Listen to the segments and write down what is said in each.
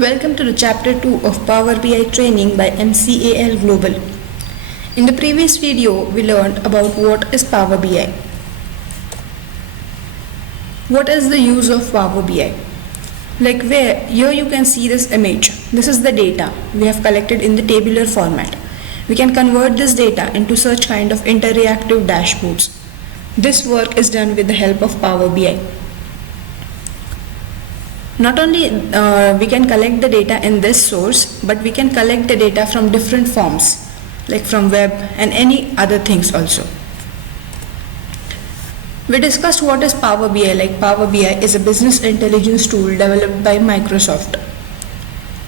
Welcome to the Chapter 2 of Power BI training by MCAL Global. In the previous video, we learned about what is Power BI. What is the use of Power BI? Here you can see this image. This is the data we have collected in the tabular format. We can convert this data into such kind of interactive dashboards. This work is done with the help of Power BI. Not only we can collect the data in this source, but we can collect the data from different forms, like from web and any other things also. We discussed what is Power BI. Power BI is a business intelligence tool developed by Microsoft.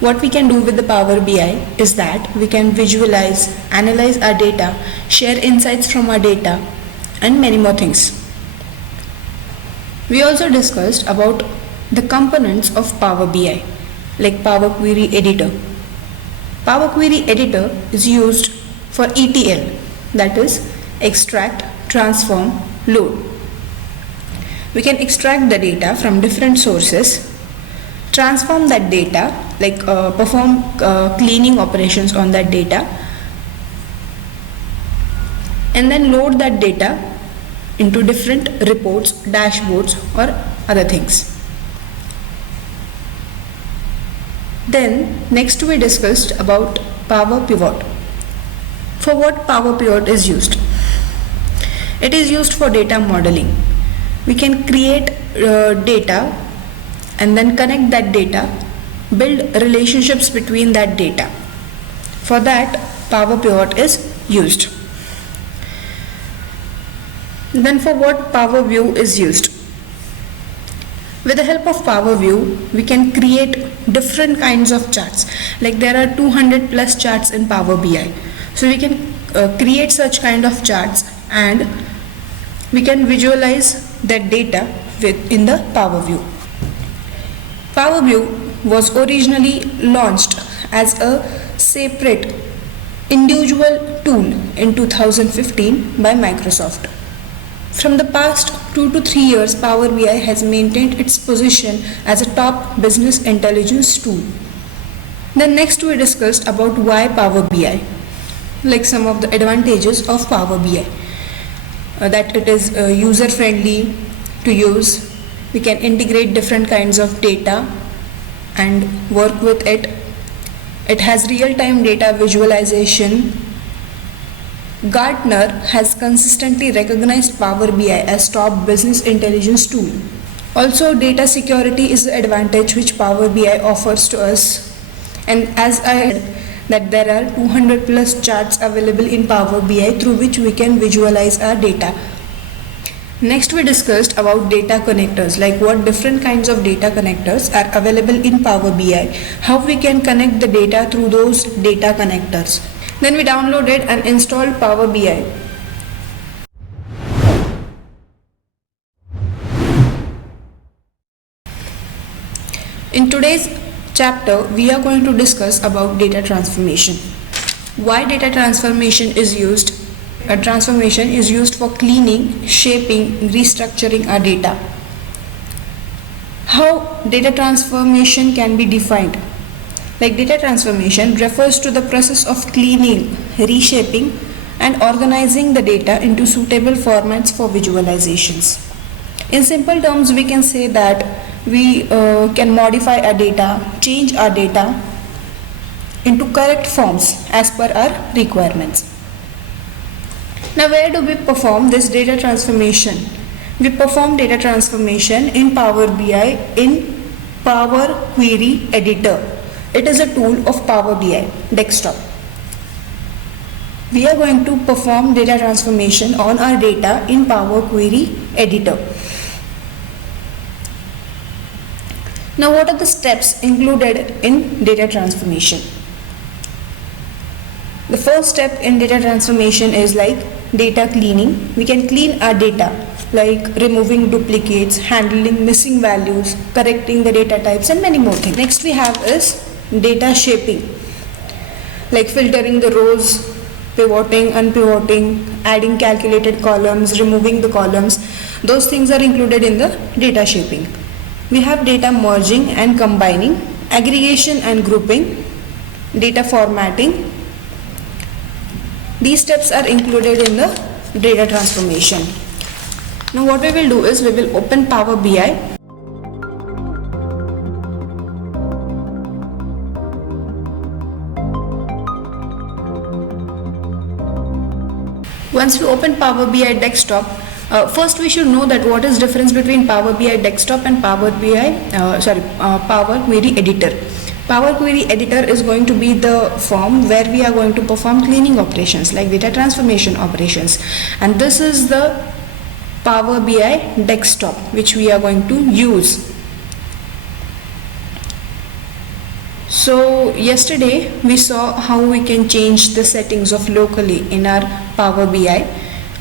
What we can do with the Power BI is that we can visualize, analyze our data, share insights from our data, and many more things. We also discussed about the components of Power BI, like Power Query Editor. Power Query Editor is used for ETL, that is extract, transform, load. We can extract the data from different sources, transform that data, perform cleaning operations on that data, and then load that data into different reports, dashboards, or other things. Then next we discussed about Power Pivot. For what Power Pivot is used? It is used for data modeling. We can create data and then connect that data, build relationships between that data. For that, Power Pivot is used. Then for what Power View is used? With the help of Power View, we can create different kinds of charts. There are 200 plus charts in Power BI. So we can create such kind of charts and we can visualize that data in the Power View. Power View was originally launched as a separate individual tool in 2015 by Microsoft. From the past 2 to 3 years, Power BI has maintained its position as a top business intelligence tool. Then next we discussed about why Power BI, some of the advantages of Power BI. That it is user friendly to use, we can integrate different kinds of data and work with it. It has real-time data visualization. Gartner has consistently recognized Power BI as top business intelligence tool. Also, data security is the advantage which Power BI offers to us. And as I said that there are 200 plus charts available in Power BI through which we can visualize our data. Next we discussed about data connectors, what different kinds of data connectors are available in Power BI, how we can connect the data through those data connectors. Then we downloaded and installed Power BI. In today's chapter, we are going to discuss about data transformation. Why data transformation is used? A transformation is used for cleaning, shaping, restructuring our data. How data transformation can be defined? Data transformation refers to the process of cleaning, reshaping, and organizing the data into suitable formats for visualizations. In simple terms, we can say that we can modify our data, change our data into correct forms as per our requirements. Now, where do we perform this data transformation? We perform data transformation in Power BI in Power Query Editor. It is a tool of Power BI desktop. We are going to perform data transformation on our data in Power Query Editor. Now, what are the steps included in data transformation? The first step in data transformation is data cleaning. We can clean our data, removing duplicates, handling missing values, correcting the data types, and many more things. Next we have is data shaping, filtering the rows, pivoting, unpivoting, adding calculated columns, removing the columns. Those things are included in the data shaping. We have data merging and combining aggregation and grouping, data formatting. These steps are included in the data transformation. Now what we will do is we will open Power BI. Once we open Power BI desktop, first we should know that what is difference between Power BI desktop and Power Query editor. Power Query editor is going to be the form where we are going to perform cleaning operations like data transformation operations, and this is the Power BI desktop which we are going to use. So yesterday we saw how we can change the settings of locally in our Power BI,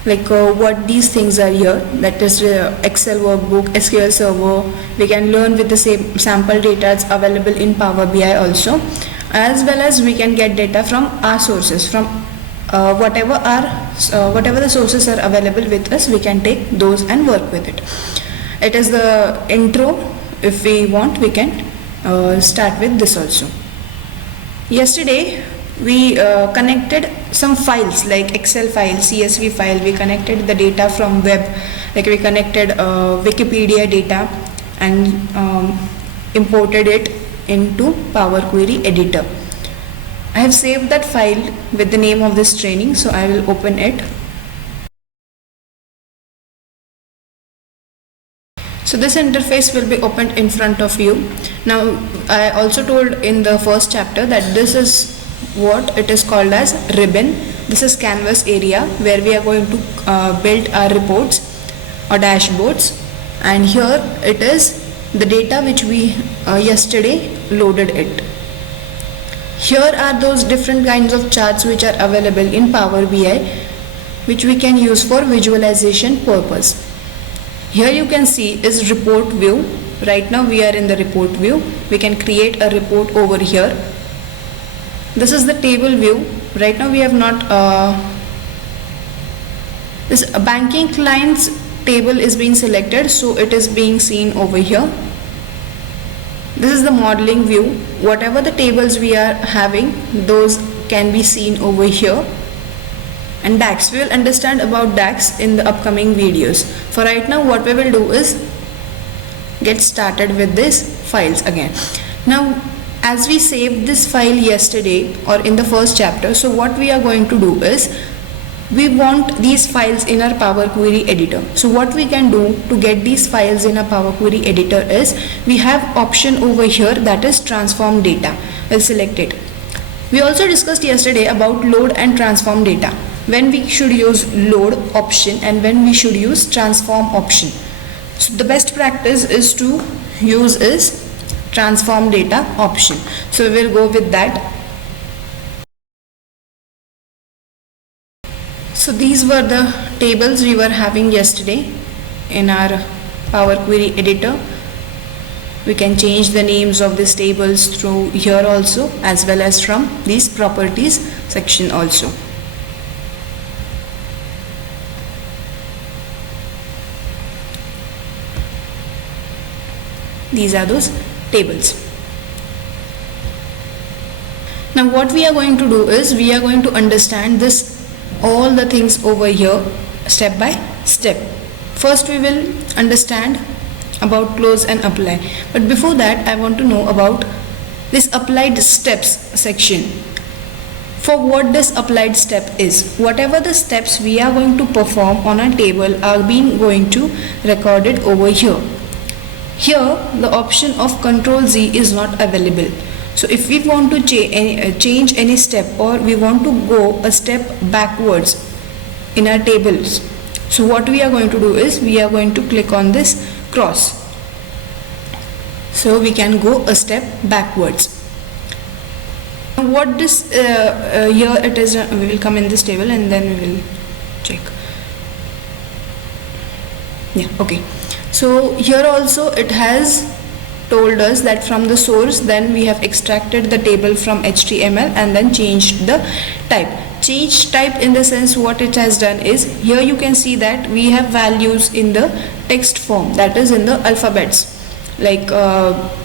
like what these things are here, that is Excel workbook, SQL server. We can learn with the same sample data available in Power BI also, as well as we can get data from our sources, from whatever the sources are available with us. We can take those and work with it. It is the intro. If we want, we can start with this also. Yesterday we connected some files like Excel file, CSV file. We connected the data from web, like we connected Wikipedia data and imported it into Power Query editor. I have saved that file with the name of this training, so I will open it. So this interface will be opened in front of you. Now I also told in the first chapter that this is what it is called as ribbon. This is canvas area where we are going to build our reports or dashboards, and here it is the data which we yesterday loaded it. Here are those different kinds of charts which are available in Power BI, which we can use for visualization purpose. Here you can see is report view. Right now we are in the report view. We can create a report over here. This is the table view. Right now we have not this banking clients table is being selected, so it is being seen over here. This is the modeling view. Whatever the tables we are having, those can be seen over here. And DAX, we will understand about DAX in the upcoming videos. For right now, what we will do is get started with these files again. Now as we saved this file yesterday or in the first chapter, so what we are going to do is we want these files in our Power Query editor. So what we can do to get these files in our Power Query editor is we have option over here, that is transform data. We'll select it. We also discussed yesterday about load and transform data, when we should use load option and when we should use transform option. So the best practice is to use is transform data option. So we will go with that. So these were the tables we were having yesterday in our Power Query editor. We can change the names of these tables through here also, as well as from these properties section also. These are those tables. Now what we are going to do is we are going to understand this all the things over here step by step. First we will understand about close and apply, but before that I want to know about this applied steps section. For what this applied step is, whatever the steps we are going to perform on a table are being going to recorded over here. Here the option of Ctrl Z is not available. So if we want to change any step, or we want to go a step backwards in our tables, so what we are going to do is we are going to click on this cross, so we can go a step backwards. What this here it is, we will come in this table and then we will check. Yeah, okay. So here also it has told us that from the source, then we have extracted the table from HTML and then changed the type. Change type in the sense what it has done is, here you can see that we have values in the text form, that is in the alphabets. like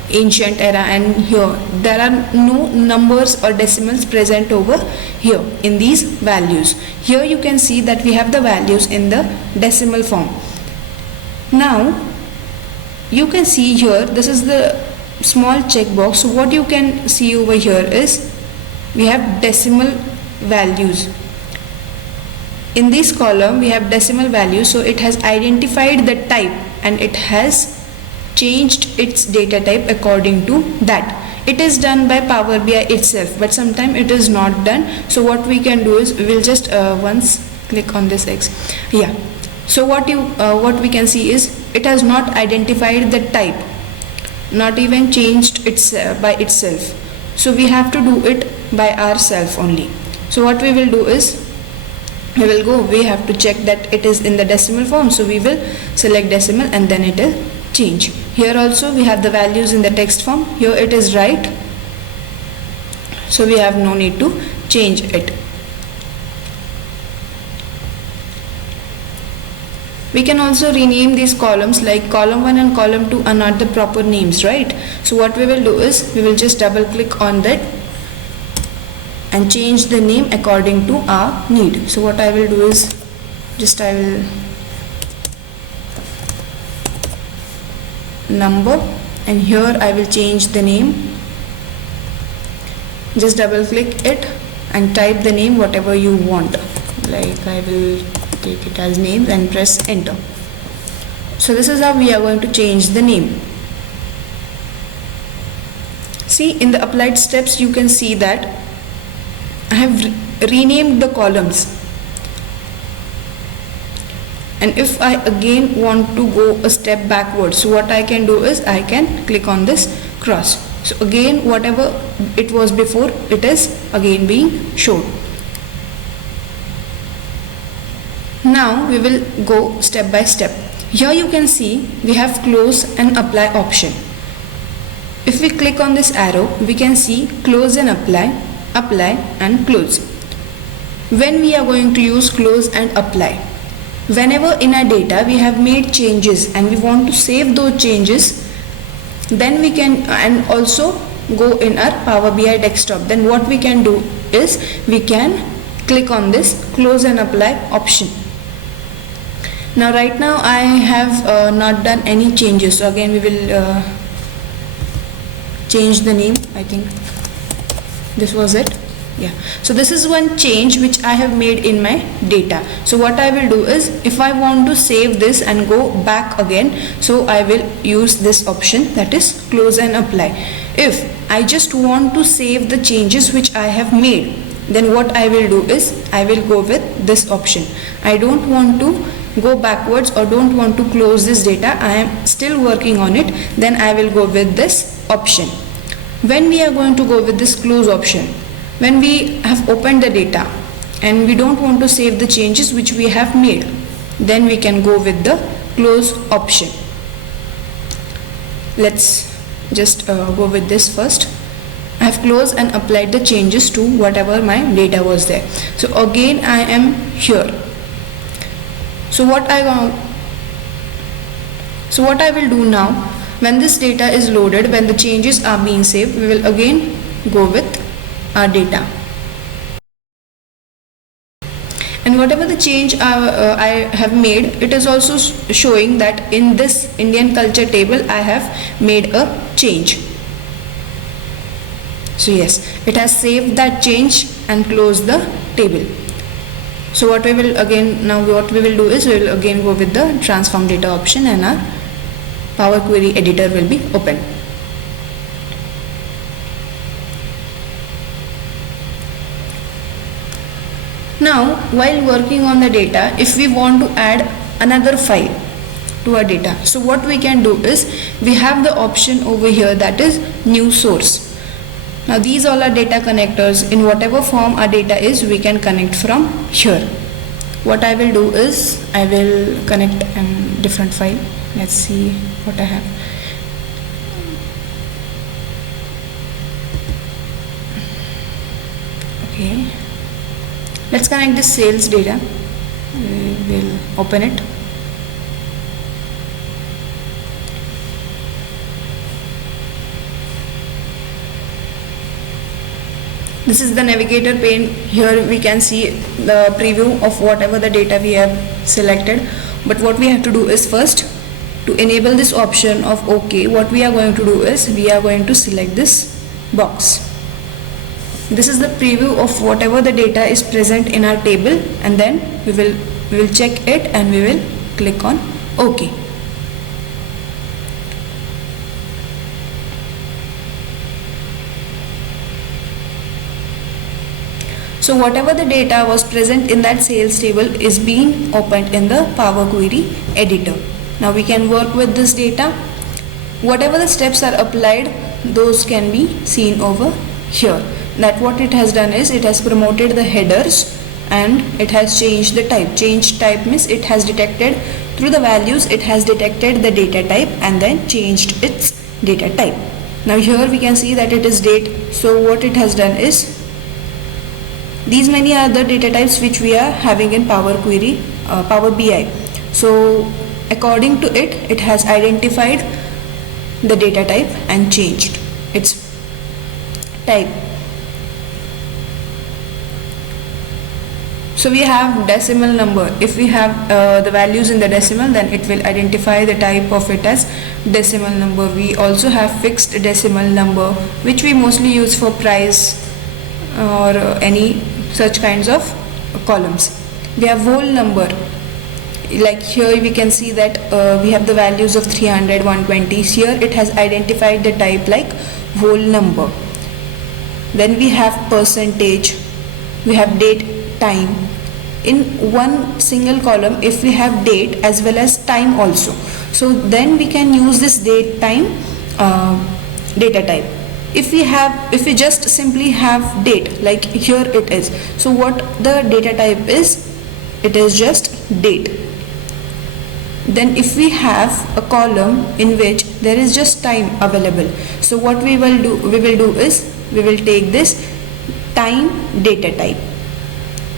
ancient era, and here there are no numbers or decimals present over here in these values. Here you can see that we have the values in the decimal form. Now you can see here, this is the small checkbox. So what you can see over here is we have decimal values. In this column we have decimal values, so it has identified the type and it has changed its data type according to that. It is done by Power BI itself, but sometimes it is not done. So what we can do is we will just once click on this X. Yeah. So what we can see is it has not identified the type, not even changed its by itself. So we have to do it by ourselves only. So what we will do is we have to check that it is in the decimal form. So we will select decimal and then it will change. Here also we have the values in the text form. Here it is right, so we have no need to change it. We can also rename these columns, like column 1 and column 2 are not the proper names, right? So what we will do is we will just double click on that and change the name according to our need. So what I will do is I will number, and here I will change the name. Just double click it and type the name whatever you want, like I will take it as name and press enter. So this is how we are going to change the name. See, in the applied steps you can see that I have renamed the columns, and if I again want to go a step backwards, so what I can do is I can click on this cross. So again whatever it was before, it is again being shown. Now we will go step by step. Here you can see we have close and apply option. If we click on this arrow, we can see close and apply, apply and close. When we are going to use close and apply, whenever in our data we have made changes and we want to save those changes, then we can, and also go in our Power BI desktop, then what we can do is we can click on this close and apply option. Now right now I have not done any changes, so again we will change the name. I think this was it. Yeah, so this is one change which I have made in my data. So what I will do is, if I want to save this and go back again, so I will use this option, that is close and apply. If I just want to save the changes which I have made, then what I will do is I will go with this option. I don't want to go backwards or don't want to close this data, I am still working on it, then I will go with this option. When we are going to go with this close option, when we have opened the data and we don't want to save the changes which we have made, then we can go with the close option. Let's just go with this first. I have closed and applied the changes to whatever my data was there. So again I am here. So what I will do now, when this data is loaded, when the changes are being saved, we will again go with our data. And whatever the change I have made, it is also showing that in this Indian culture table I have made a change. So yes, it has saved that change and closed the table. So what we will do is we will again go with the transform data option, and our Power Query editor will be open. Now while working on the data, if we want to add another file to our data, so what we can do is we have the option over here, that is new source. Now these all are data connectors. In whatever form our data is, we can connect from here. What I will do is I will connect a different file. Let's see what I have. Okay, let's connect this sales data. We will open it. This is the navigator pane. Here we can see the preview of whatever the data we have selected. But what we have to do is, first, to enable this option of OK, what we are going to do is we are going to select this box. This is the preview of whatever the data is present in our table, and then we will check it and we will click on OK. So whatever the data was present in that sales table is being opened in the Power Query editor. Now we can work with this data. Whatever the steps are applied, those can be seen over here. That what it has done is it has promoted the headers and it has changed the type. Changed type means it has detected through the values, it has detected the data type and then changed its data type. Now here we can see that it is date. So what it has done is, these many are the data types which we are having in Power Query, Power BI. So according to it, it has identified the data type and changed its type. So we have decimal number. If we have the values in the decimal, then it will identify the type of it as decimal number. We also have fixed decimal number, which we mostly use for price or any such kinds of columns. We have whole number. Like here we can see that we have the values of 300, 120. Here it has identified the type like whole number. Then we have percentage. We have date, time. In one single column, if we have date as well as time also, so then we can use this date, time data type. If we just simply have date, like here it is, so what the data type is, it is just date. Then if we have a column in which there is just time available, so what we will do is we will take this time data type.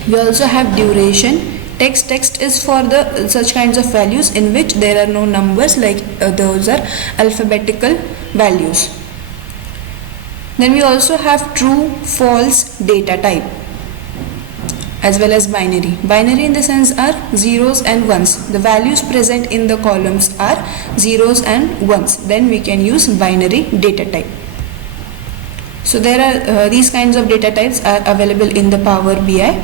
We also have duration. Text is for the such kinds of values in which there are no numbers, like those are alphabetical values. Then we also have true, false data type as well as binary. Binary in the sense are zeros and ones. The values present in the columns are zeros and ones. Then we can use binary data type. So there are these kinds of data types are available in the Power BI,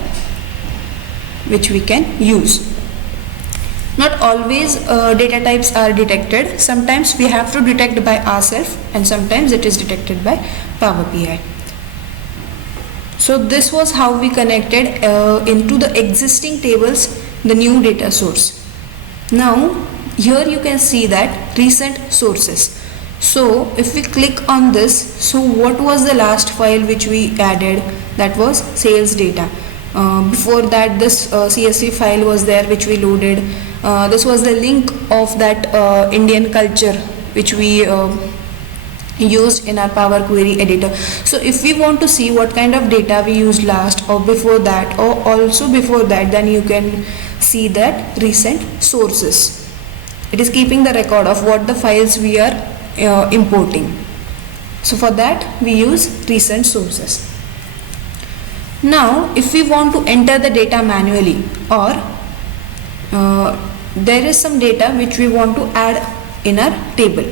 which we can use. Not always data types are detected. Sometimes we have to detect by ourselves and sometimes it is detected by Power BI. So this was how we connected into the existing tables the new data source. Now here you can see that recent sources. So if we click on this, so what was the last file which we added? That was sales data. Before that, this CSV file was there which we loaded. This was the link of that Indian culture which we used in our Power Query editor. So if we want to see what kind of data we used last or before that or also before that, then you can see that recent sources. It is keeping the record of what the files we are importing. So for that we use recent sources. Now if we want to enter the data manually or there is some data which we want to add in our table.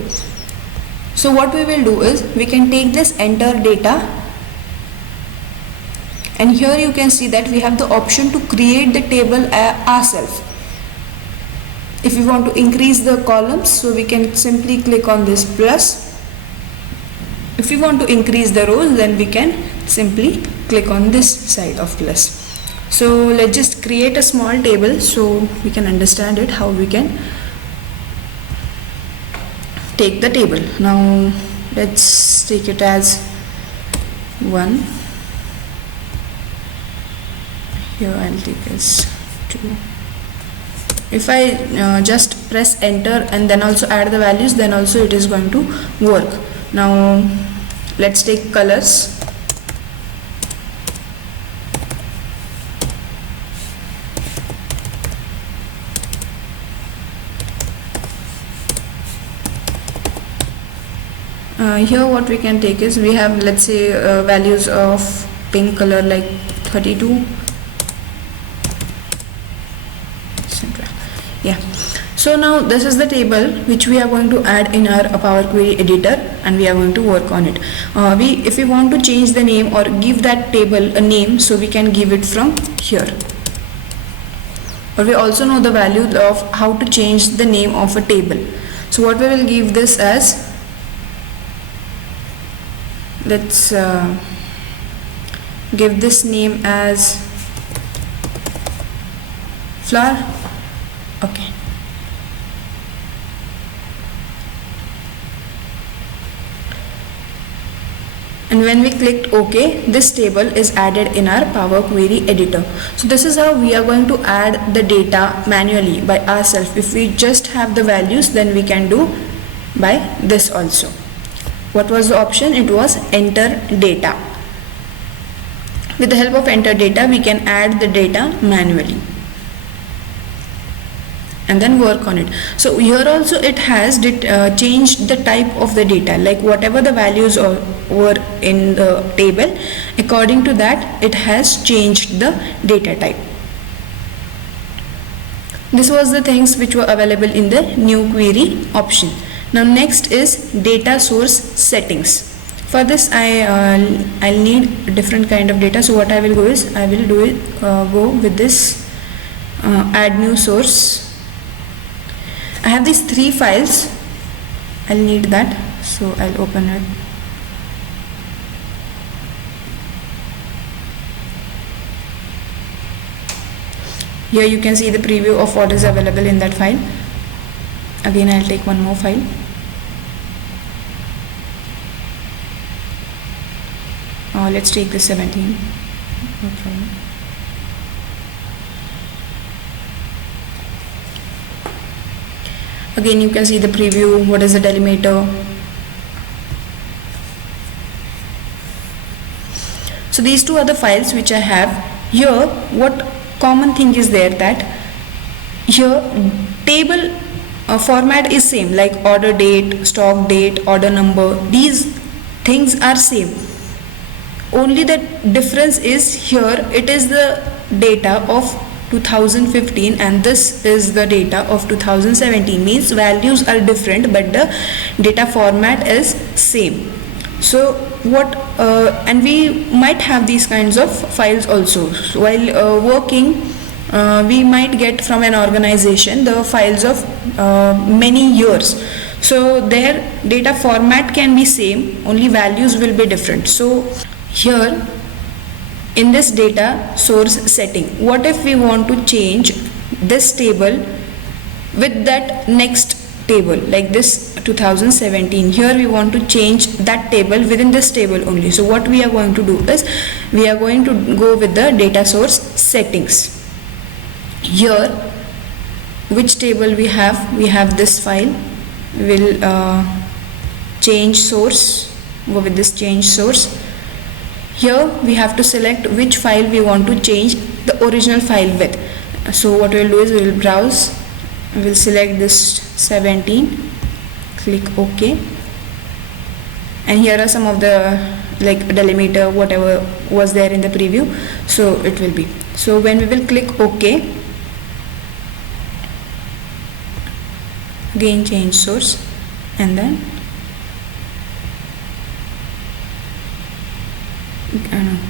So what we will do is we can take this enter data, and here you can see that we have the option to create the table ourselves. If we want to increase the columns, so we can simply click on this plus. If we want to increase the rows, then we can simply click on this side of plus. So let's just create a small table so we can understand it, how we can take the table. Now let's take it as 1. Here I'll take as 2. If I just press enter and then also add the values, then also it is going to work. Now let's take colors. Here what we can take is we have, let's say, values of pink color like 32. Yeah, so now this is the table which we are going to add in our Power Query editor, and we are going to work on it. If we want to change the name or give that table a name, so we can give it from here. Or we also know the value of how to change the name of a table. So what we will give this as, let's give this name as flower. Okay. And when we clicked OK, this table is added in our Power Query editor. So this is how we are going to add the data manually by ourselves. If we just have the values, then we can do by this also. What was the option? It was enter data. With the help of enter data, we can add the data manually and then work on it. So here also it has changed the type of the data, like whatever the values were in the table, according to that it has changed the data type. This was the things which were available in the new query option. Now next is data source settings. For this I'll need a different kind of data. So what I will go is, I will go with this add new source. I have these 3 files. I'll need that, so I'll open it. Here you can see the preview of what is available in that file. Again, I'll take one more file. Let's take the 17. No problem. Again, you can see the preview, what is the delimiter. So these 2 are the files which I have. Here, what common thing is there, that here table format is same, like order date, stock date, order number. These things are same. Only the difference is here it is the data of 2015 and this is the data of 2017, means values are different but the data format is same. So what and we might have these kinds of files also. So while working, we might get from an organization the files of many years. So their data format can be same, only values will be different. So here in this data source setting, what if we want to change this table with that next table, like this 2017? Here we want to change that table within this table only. So what we are going to do is, we are going to go with the data source settings. Here which table we have this file. We will change source, go with this change source. Here we have to select which file we want to change the original file with. So what we will do is, we will browse, we will select this 17, click OK, and here are some of the like delimiter, whatever was there in the preview, so it will be. So when we will click OK, again change source, and then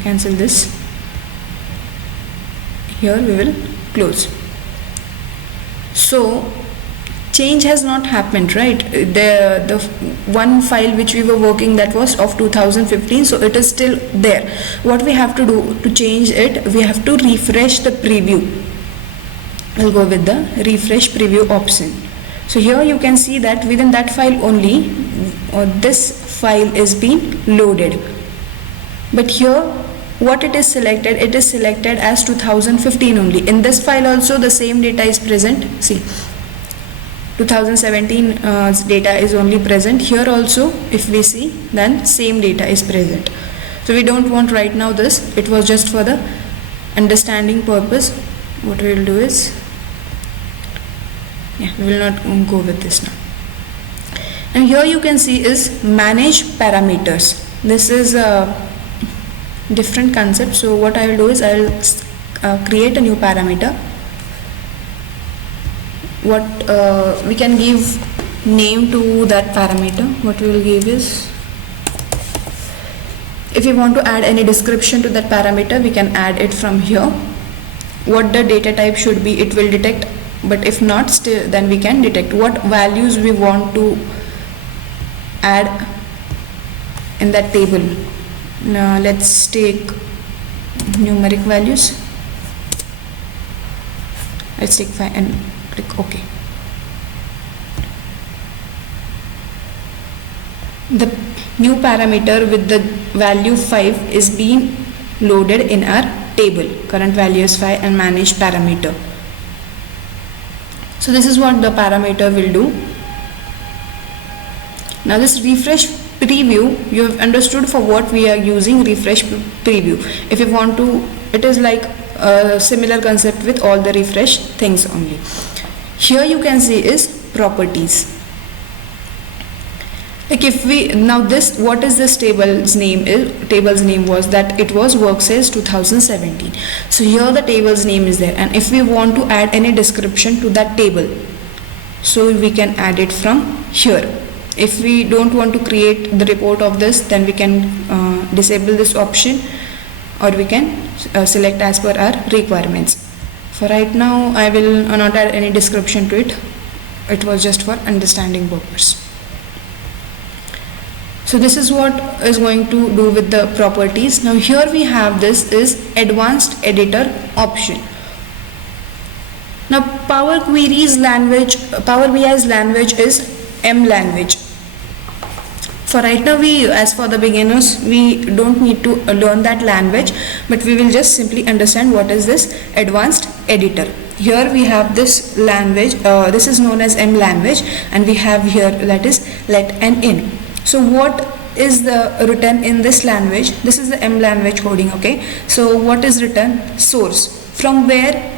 cancel this. Here we will close. So change has not happened, right? The one file which we were working, that was of 2015, so it is still there. What we have to do to change it, we have to refresh the preview. I'll go with the refresh preview option. So here you can see that within that file only this file is being loaded. But here what it is selected, it is selected as 2015 only. In this file also the same data is present. See, 2017 data is only present. Here also if we see, then same data is present. So we don't want right now this, it was just for the understanding purpose. What we will do is, we will not go with this now. And here you can see is manage parameters. This is different concept. So what I will do is I will create a new parameter. What we can give name to that parameter. What we will give is, if you want to add any description to that parameter, we can add it from here. What the data type should be, it will detect, but if not, still then we can detect what values we want to add in that table. Now let's take numeric values. Let's take 5 and click OK. The new parameter with the value 5 is being loaded in our table. Current value is 5 and managed parameter. So this is what the parameter will do. Now this refresh preview, you have understood for what we are using refresh preview. If you want to, it is like a similar concept with all the refresh things only. Here you can see is properties. Like if we now this, what is this table's name is? Table's name was that it was work sales 2017. So here the table's name is there, and if we want to add any description to that table, so we can add it from here. If we don't want to create the report of this, then we can disable this option, or we can select as per our requirements. For right now, I will not add any description to it. It was just for understanding purpose. So this is what is going to do with the properties. Now here we have this is advanced editor option. Now Power BI's language is M language. For right now, as for the beginners, we don't need to learn that language, but we will just simply understand what is this advanced editor. Here we have this language, this is known as M language, and we have here that is let and in. So what is the written in this language? This is the M language coding, okay? So what is written? Source, from where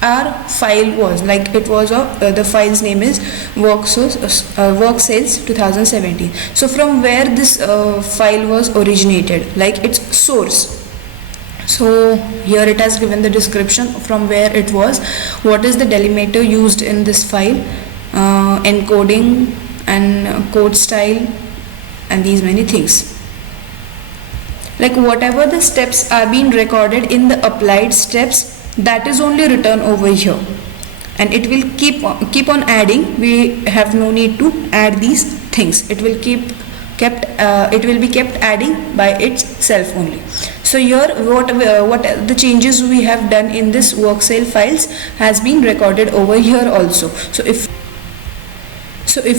our file was, like it was the file's name is work sales 2017. So from where this file was originated, like its source. So here it has given the description from where it was, what is the delimiter used in this file, encoding and code style, and these many things. Like whatever the steps are being recorded in the applied steps, that is only written over here, and it will keep on adding. We have no need to add these things. It will be kept adding by itself only. So here what the changes we have done in this work sale files has been recorded over here also. So if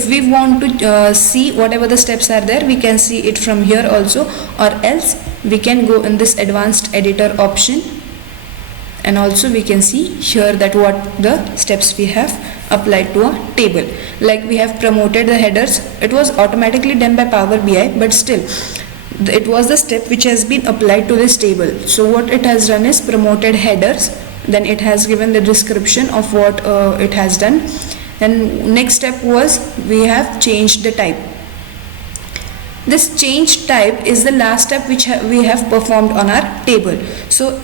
we want to see whatever the steps are there, we can see it from here also, or else we can go in this advanced editor option, and also we can see here that what the steps we have applied to a table. Like we have promoted the headers. It was automatically done by Power BI, but still it was the step which has been applied to this table. So what it has done is promoted headers, then it has given the description of what it has done. And next step was we have changed the type. This change type is the last step which we have performed on our table. So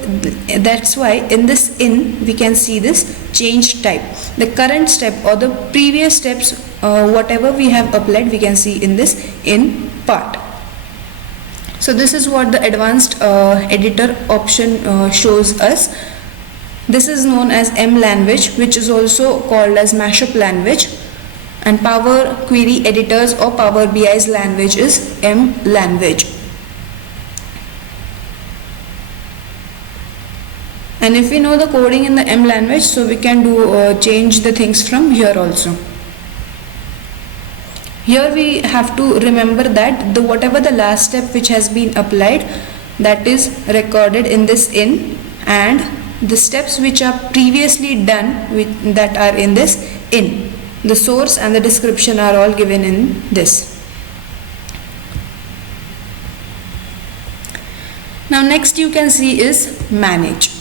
that's why in this in we can see this change type. The current step or the previous steps, whatever we have applied, we can see in this in part. So this is what the advanced editor option shows us. This is known as M language, which is also called as mashup language, and Power Query editors or Power BI's language is M language. And if we know the coding in the M language, so we can do change the things from here also. Here we have to remember that whatever the last step which has been applied, that is recorded in this in, and the steps which are previously done that are in this in. The source and the description are all given in this. Now next you can see is manage.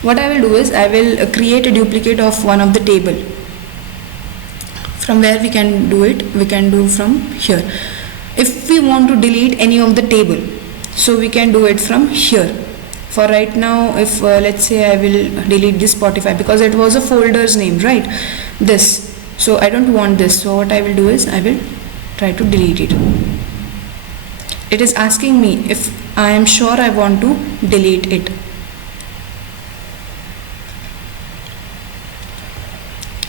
What I will do is I will create a duplicate of one of the table. From where we can do it? We can do from here. If we want to delete any of the table, So we can do it from here. For right now, if let's say I will delete this Spotify because it was a folder's name, right? This. So I don't want this. So what I will do is I will try to delete it. It is asking me if I am sure I want to delete it.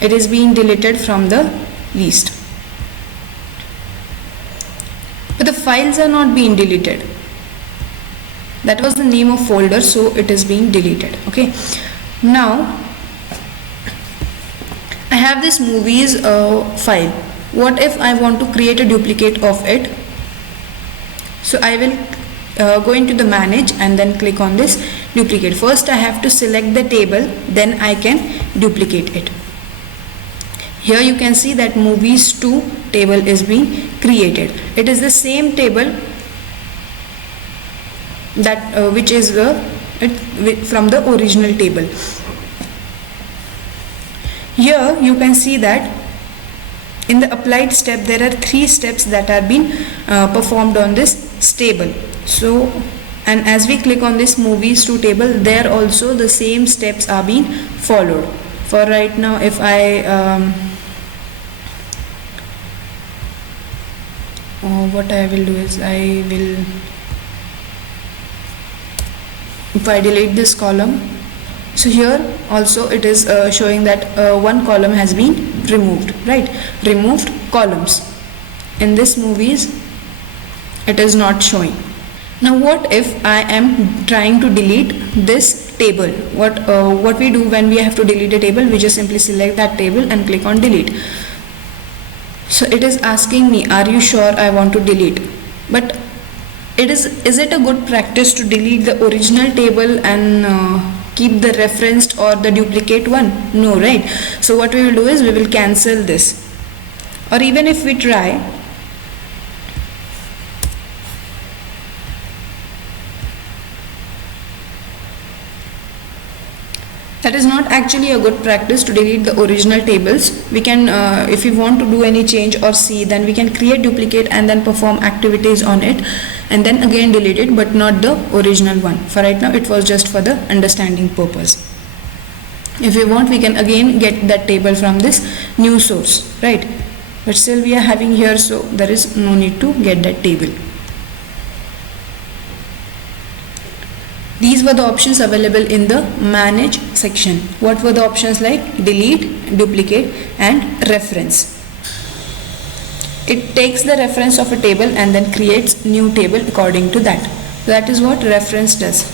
It is being deleted from the list. But the files are not being deleted. That was the name of folder, so it is being deleted. Okay. Now I have this movies file. What if I want to create a duplicate of it? So I will go into the manage and then click on this duplicate. First I have to select the table, then I can duplicate it. Here you can see that movies 2 table is being created. It is the same table that which is from the original table. Here you can see that in the applied step there are 3 steps that are being performed on this table. So, and as we click on this movies 2 table, there also the same steps are being followed. For right now, if I what I will do is if I delete this column, so here also it is showing that one column has been removed, right? Removed columns. In this movies it is not showing. Now what if I am trying to delete this table? What we do when we have to delete a table, we just simply select that table and click on delete. So it is asking me, are you sure I want to delete? But is it a good practice to delete the original table and keep the referenced or the duplicate one? No, right? So what we will do is we will cancel this. Or even if we try, that is not actually a good practice to delete the original tables. We can, if we want to do any change or see, then we can create duplicate and then perform activities on it and then again delete it, but not the original one. For right now, it was just for the understanding purpose. If we want, we can again get that table from this new source, right? But still we are having here, so there is no need to get that table. These were the options available in the manage section. What were the options like? Delete, duplicate and reference. It takes the reference of a table and then creates new table according to that. That is what reference does.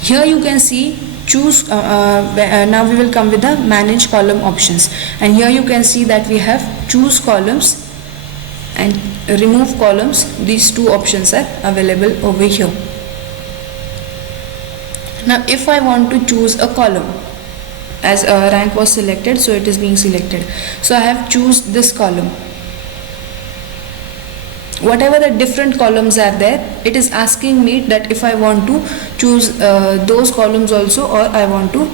Here you can see choose, now we will come with the manage column options, and here you can see that we have choose columns and remove columns. These two options are available over here. Now if I want to choose a column, as rank was selected, so it is being selected, so I have choose this column. Whatever the different columns are there, it is asking me that if I want to choose those columns also, or I want to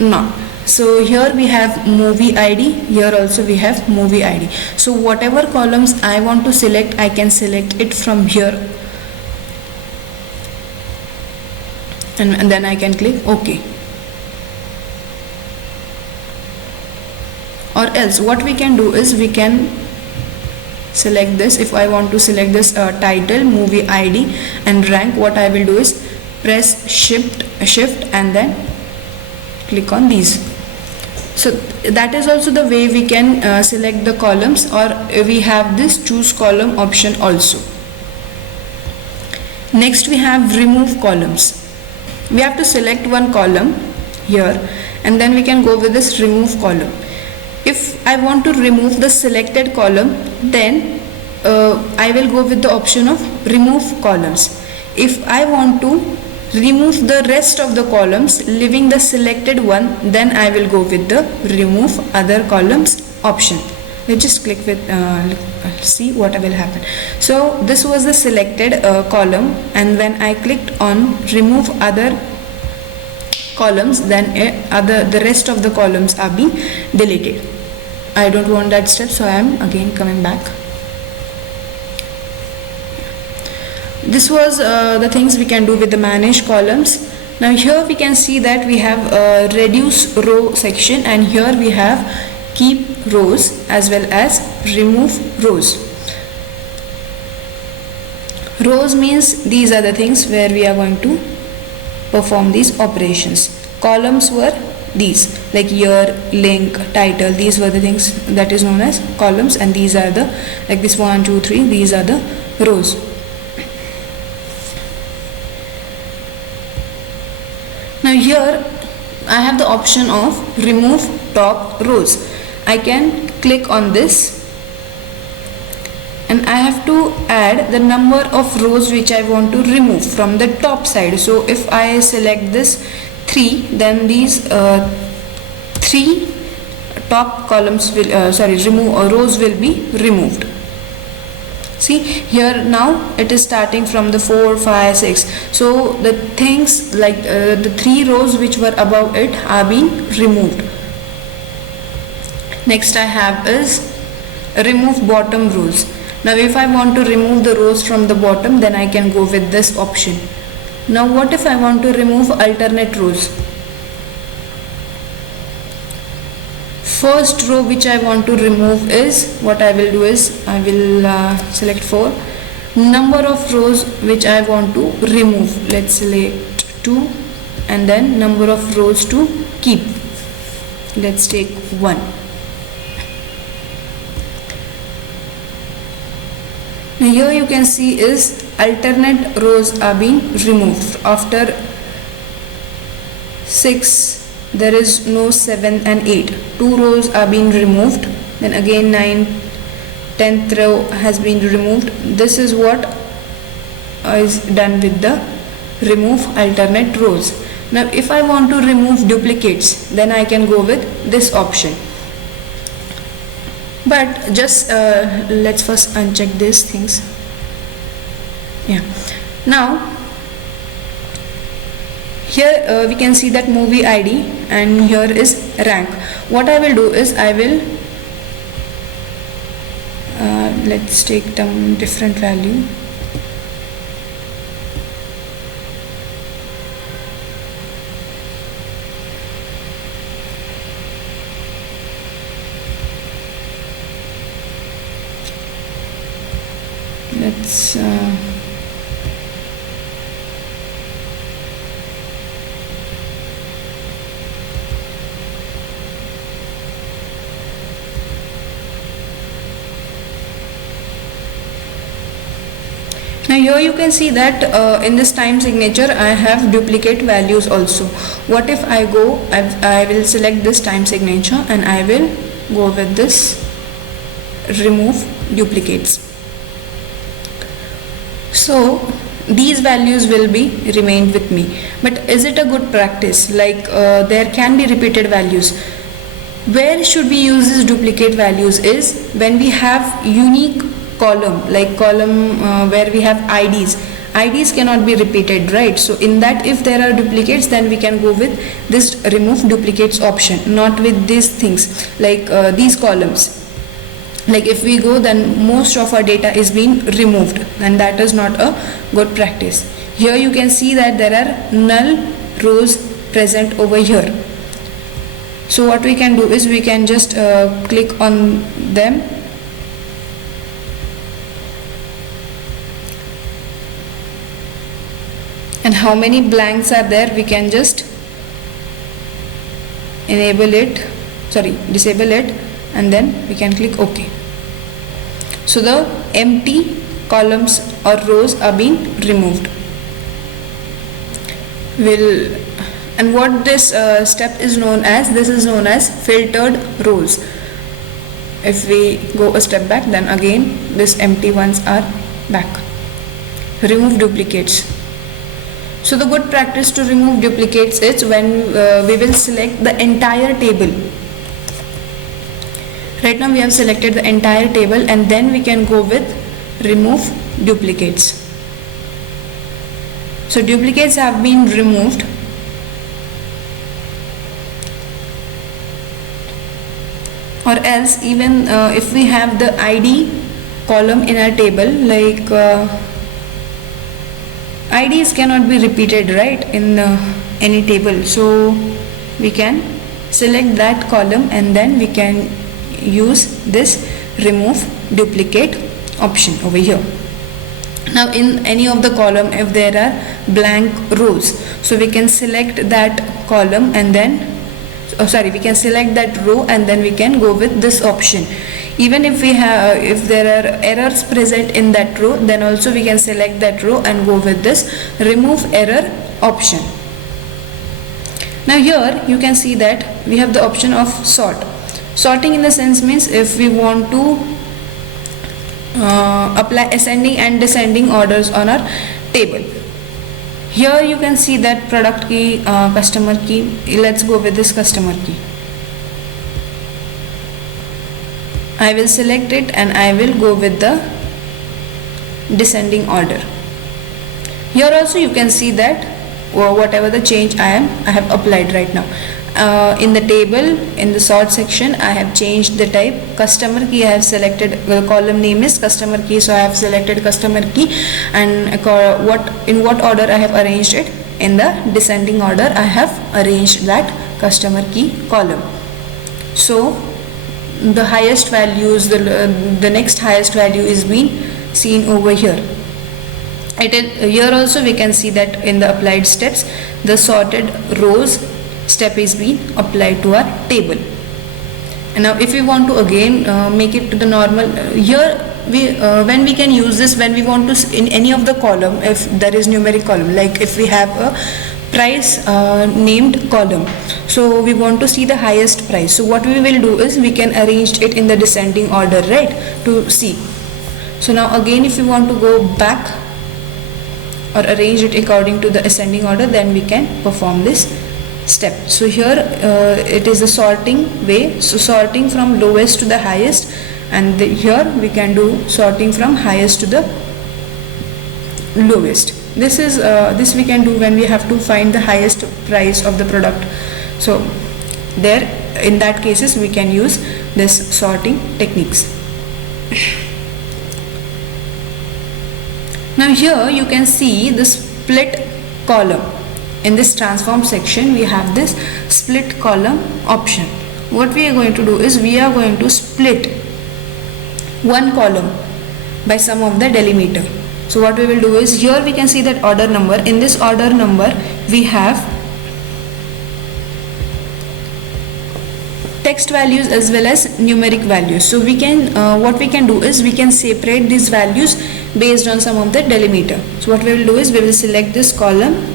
not. So here we have movie ID, here also we have movie ID. So whatever columns I want to select, I can select it from here. And then I can click OK. Or else what we can do is we can select this. If I want to select this title, movie ID and rank, what I will do is press shift and then click on these. So that is also the way we can select the columns, or we have this choose column option also. Next we have remove columns. We have to select one column here and then we can go with this remove column. If I want to remove the selected column, then I will go with the option of remove columns. If I want to remove the rest of the columns leaving the selected one, then I will go with the remove other columns option. Let's just click with see what will happen. So this was the selected column, and when I clicked on remove other columns, then the rest of the columns are being deleted. I don't want that step, so I am again coming back. This was the things we can do with the manage columns. Now here we can see that we have a reduce row section, and here we have keep rows as well as remove rows. Rows means these are the things where we are going to perform these operations. Columns were these, like year, link, title. These were the things that is known as columns, and these are the, like this 1, 2, 3, these are the rows. Now here I have the option of remove top rows. I can click on this and I have to add the number of rows which I want to remove from the top side. So if I select this 3, then these 3 top columns will rows will be removed. See here, now it is starting from the 4, 5, 6. So the things like the 3 rows which were above it are being removed. Next I have is remove bottom rows. Now if I want to remove the rows from the bottom, then I can go with this option. Now what if I want to remove alternate rows? First row which I want to remove is, what I will do is, I will select 4. Number of rows which I want to remove, let's select 2, and then number of rows to keep, let's take 1. Now here you can see is alternate rows are being removed. After 6 there is no 7 and 8. 2 rows are being removed. Then again 9, 10th row has been removed. This is what is done with the remove alternate rows. Now if I want to remove duplicates, then I can go with this option. But just let's first uncheck these things. Yeah. Now here we can see that movie ID, and here is rank. What I will do is I will let's take down different value. Let's now here you can see that in this time signature I have duplicate values also. What if I go, I will select this time signature and I will go with this remove duplicates. So these values will be remained with me. But is it a good practice? Like there can be repeated values. Where should we use these duplicate values is when we have unique column, like column where we have IDs. IDs cannot be repeated, right? So in that, if there are duplicates, then we can go with this remove duplicates option, not with these things like these columns. Like if we go, then most of our data is being removed, and that is not a good practice. Here you can see that there are null rows present over here. So what we can do is we can just click on them and how many blanks are there, we can just disable it, and then we can click OK. So the empty columns or rows are being removed. And what this step is known as, this is known as filtered rows. If we go a step back, then again these empty ones are back. Remove duplicates. So the good practice to remove duplicates is when we will select the entire table. Right now we have selected the entire table, and then we can go with remove duplicates. So duplicates have been removed. Or else even if we have the ID column in our table, like IDs cannot be repeated, right, in any table. So we can select that column and then we can use this remove duplicate option over here. Now in any of the column, if there are blank rows, so we can select that column and then we can select that row and then we can go with this option. Even if we have, if there are errors present in that row, then also we can select that row and go with this remove error option. Now here you can see that we have the option of sort. Sorting in the sense means if we want to apply ascending and descending orders on our table. Here you can see that product key, customer key. Let's go with this customer key. I will select it and I will go with the descending order. Here also you can see that whatever the change I have applied right now. In the table, in the sort section, I have changed the type. Customer key I have selected, the column name is customer key, so I have selected customer key, and in what order I have arranged it. In the descending order I have arranged that customer key column. So the highest values, the next highest value is being seen over here. Here also we can see that in the applied steps, the sorted rows step is being applied to our table. And now if we want to again make it to the normal, here when we can use this, when we want to in any of the column, if there is numeric column, like if we have a price named column, so we want to see the highest price. So what we will do is we can arrange it in the descending order, right, to see. So now again if we want to go back or arrange it according to the ascending order, then we can perform this step. So here it is the sorting way, so sorting from lowest to the highest, and here we can do sorting from highest to the lowest. This is this we can do when we have to find the highest price of the product. So there, in that cases, we can use this sorting techniques. Now here you can see the split column. In this transform section we have this split column option. What we are going to do is we are going to split one column by sum of the delimiter. So what we will do is, here we can see that order number. In this order number we have text values as well as numeric values. So we can what we can do is we can separate these values based on some of the delimiter. So what we will do is we will select this column,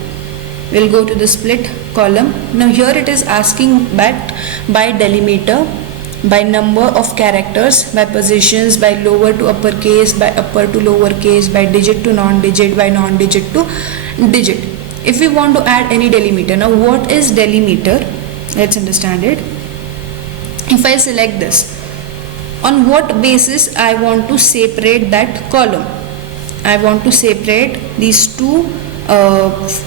we'll go to the split column. Now here it is asking that by delimiter, by number of characters, by positions, by lower to uppercase, by upper to lowercase, by digit to non-digit, by non-digit to digit. If we want to add any delimiter, now what is delimiter? Let's understand it. If I select this, on what basis I want to separate that column? I want to separate these two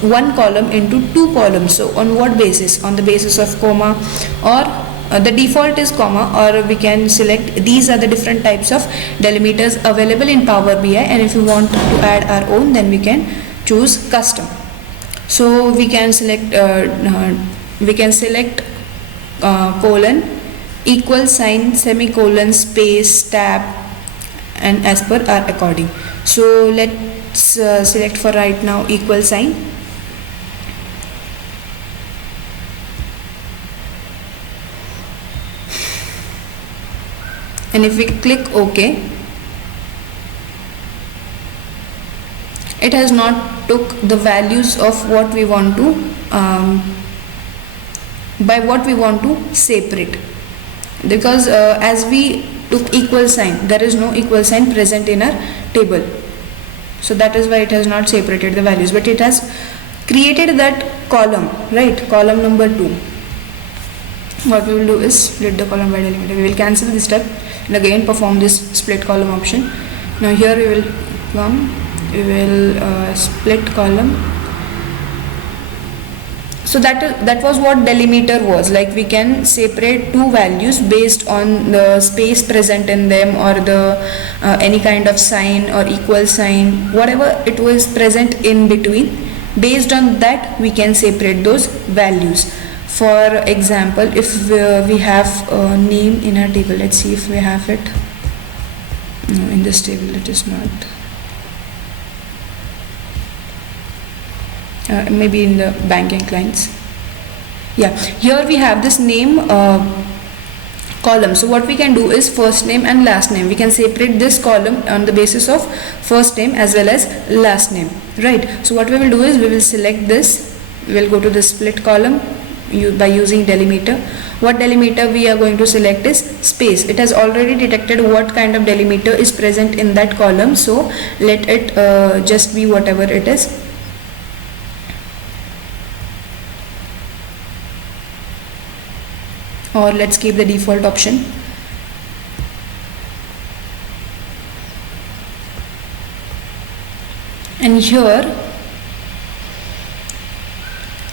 one column into two columns. So on what basis? On the basis of comma, or the default is comma, or we can select these are the different types of delimiters available in Power BI, and if you want to add our own, then we can choose custom. So we can select colon, equal sign, semicolon, space, tab, and as per our according. So let's select for right now equal sign. And if we click OK, it has not took the values of what we want to by what we want to separate, because as we took equal sign, there is no equal sign present in our table. So that is why it has not separated the values, but it has created that column, right? Column number 2. What we will do is split the column by delimiter. We will cancel this step and again perform this split column option. Now here we will come, we will split column. So that was what delimiter was. Like we can separate two values based on the space present in them, or the any kind of sign or equal sign, whatever it was present in between. Based on that we can separate those values. For example, if we have a name in our table, let's see if we have it. No, in this table it is not. Maybe in the banking clients. Yeah, here we have this name column. So what we can do is first name and last name. We can separate this column on the basis of first name as well as last name, right? So what we will do is we will select this. We will go to the split column by using delimiter. What delimiter we are going to select is space. It has already detected what kind of delimiter is present in that column, so let it just be whatever it is. Or let's keep the default option. And here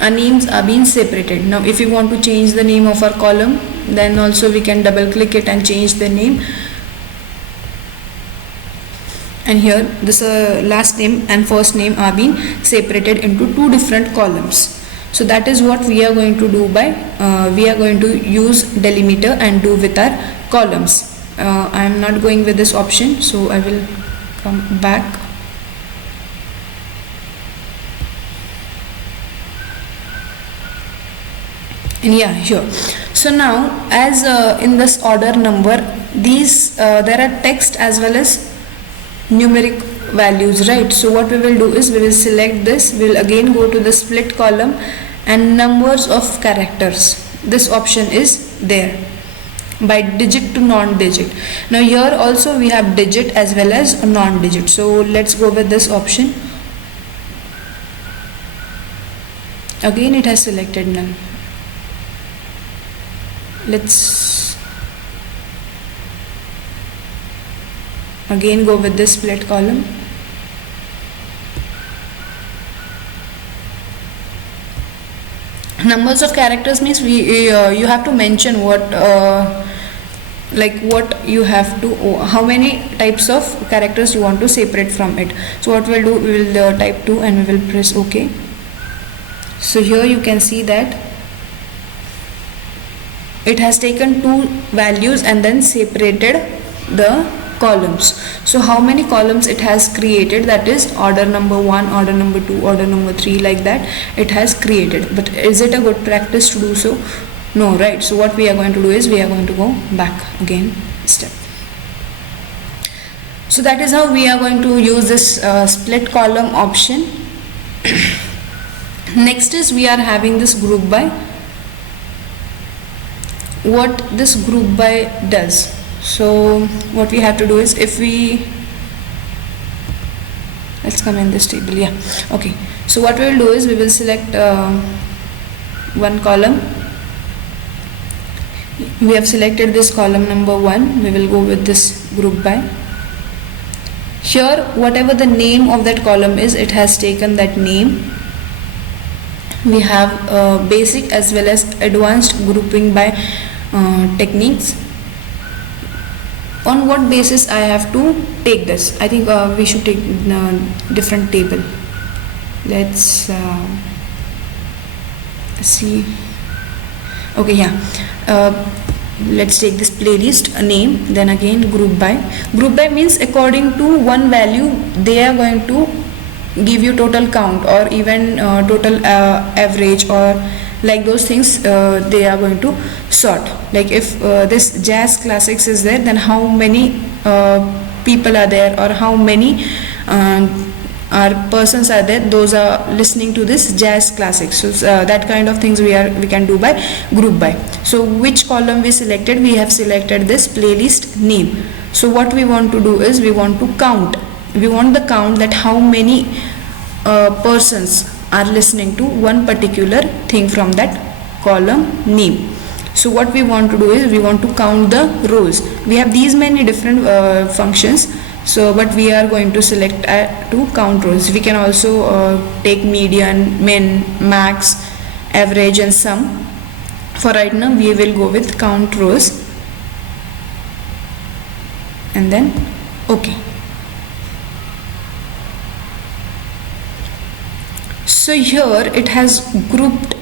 our names are being separated. Now if you want to change the name of our column, then also we can double click it and change the name. And here this last name and first name are being separated into two different columns. So that is what we are going to do by we are going to use delimiter and do with our columns. I am not going with this option, so I will come back. And yeah, here. So now as in this order number, these there are text as well as numeric values, right? So what we will do is we will select this. We will again go to the split column and numbers of characters. This option is there by digit to non-digit. Now here also we have digit as well as non-digit. So let's go with this option. Again it has selected none. Let's again go with this split column. Numbers of characters means you have to mention what like what you have to, how many types of characters you want to separate from it. So what we'll do, we will type 2 and we will press OK. So here you can see that it has taken two values and then separated the columns. So how many columns it has created, that is order number 1, order number 2, order number 3, like that it has created. But is it a good practice to do so? No, right? So what we are going to do is we are going to go back again step. So that is how we are going to use this split column option. Next is we are having this group by. What this group by does, so what we have to do is, if we let's come in this table, yeah, okay. So what we will do is we will select one column. We have selected this column number 1. We will go with this group by. Here whatever the name of that column is, it has taken that name. We have basic as well as advanced grouping by techniques. On what basis I have to take this? I think we should take different table. Let's see. Okay, yeah. Let's take this playlist name, then again group by. Group by means according to one value they are going to give you total count, or even total average, or like those things they are going to sort. Like if this jazz classics is there, then how many people are there, or how many persons are there, those are listening to this jazz classics. So that kind of things we can do by group by. So which column we selected? We have selected this playlist name. So what we want to do is we want to count. We want the count that how many persons are listening to one particular thing from that column name. So what we want to do is we want to count the rows. We have these many different functions, so but we are going to select to count rows. We can also take median, min, max, average and sum. For right now we will go with count rows and then OK. So here it has grouped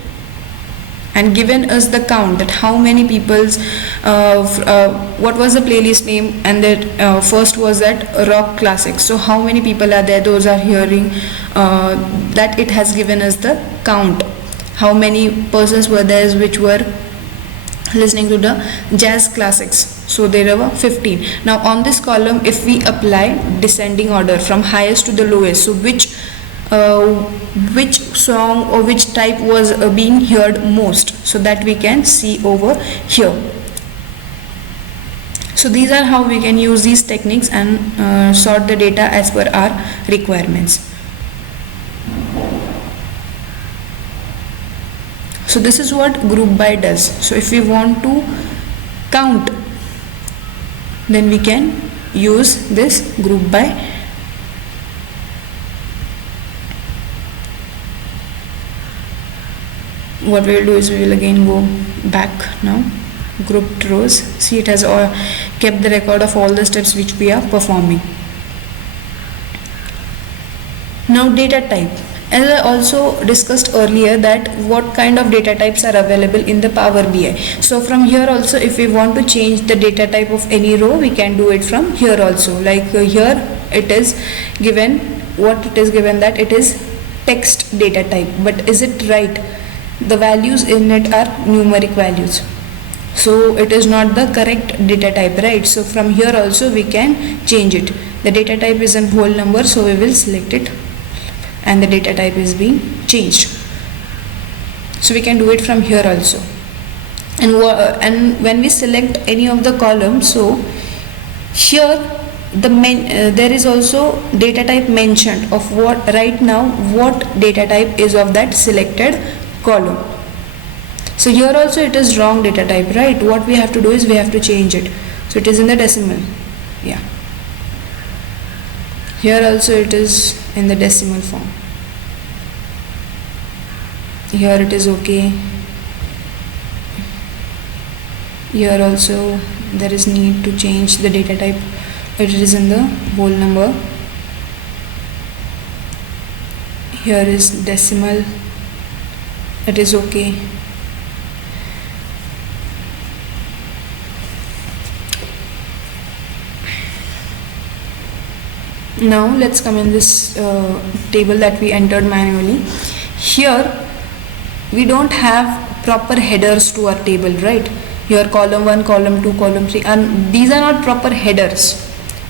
and given us the count, that how many people's what was the playlist name, and that first was that rock classics. So how many people are there, those are hearing that it has given us the count, how many persons were there which were listening to the jazz classics. So there were 15. Now on this column, if we apply descending order from highest to the lowest, so which song or which type was being heard most, so that we can see over here. So these are how we can use these techniques and sort the data as per our requirements. So this is what group by does. So if we want to count, then we can use this group by. What we will do is we will again go back now, grouped rows. See, it has kept the record of all the steps which we are performing. Now data type. As I also discussed earlier, that what kind of data types are available in the Power BI. So from here also, if we want to change the data type of any row, we can do it from here also. Like here it is given, what it is given, that it is text data type, but is it right? The values in it are numeric values, so it is not the correct data type, right? So from here also we can change it. The data type is a whole number, so we will select it and the data type is being changed. So we can do it from here also. And when we select any of the columns, so here there is also data type mentioned of what right now what data type is of that selected column. So here also it is wrong data type, right? What we have to do is we have to change it. So it is in the decimal. Yeah. Here also it is in the decimal form. Here it is okay. Here also there is need to change the data type. It is in the whole number. Here is decimal. It is okay. Now let's come in this table that we entered manually. Here we don't have proper headers to our table, right? Here column 1, column 2, column 3, and these are not proper headers.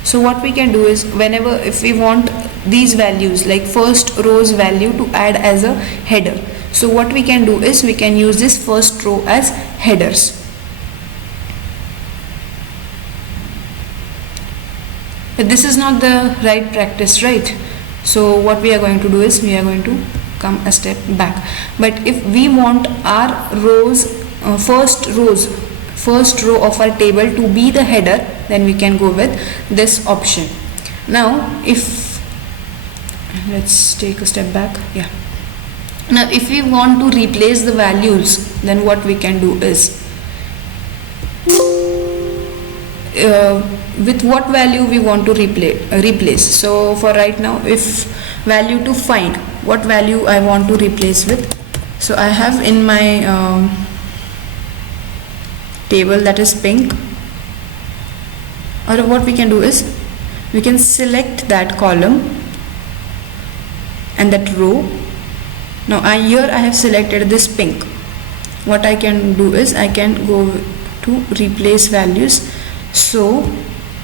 So what we can do is, whenever if we want these values like first row's value to add as a header, so what we can do is we can use this first row as headers. But this is not the right practice, right? So what we are going to do is we are going to come a step back. But if we want our rows, first row of our table to be the header, then we can go with this option. Now if let's take a step back. Yeah. Now if we want to replace the values, then what we can do is with what value we want to replace. So for right now, if value to find, what value I want to replace with. So I have in my table that is pink, or what we can do is we can select that column and that row. Now here I have selected this pink. What I can do is I can go to replace values. So,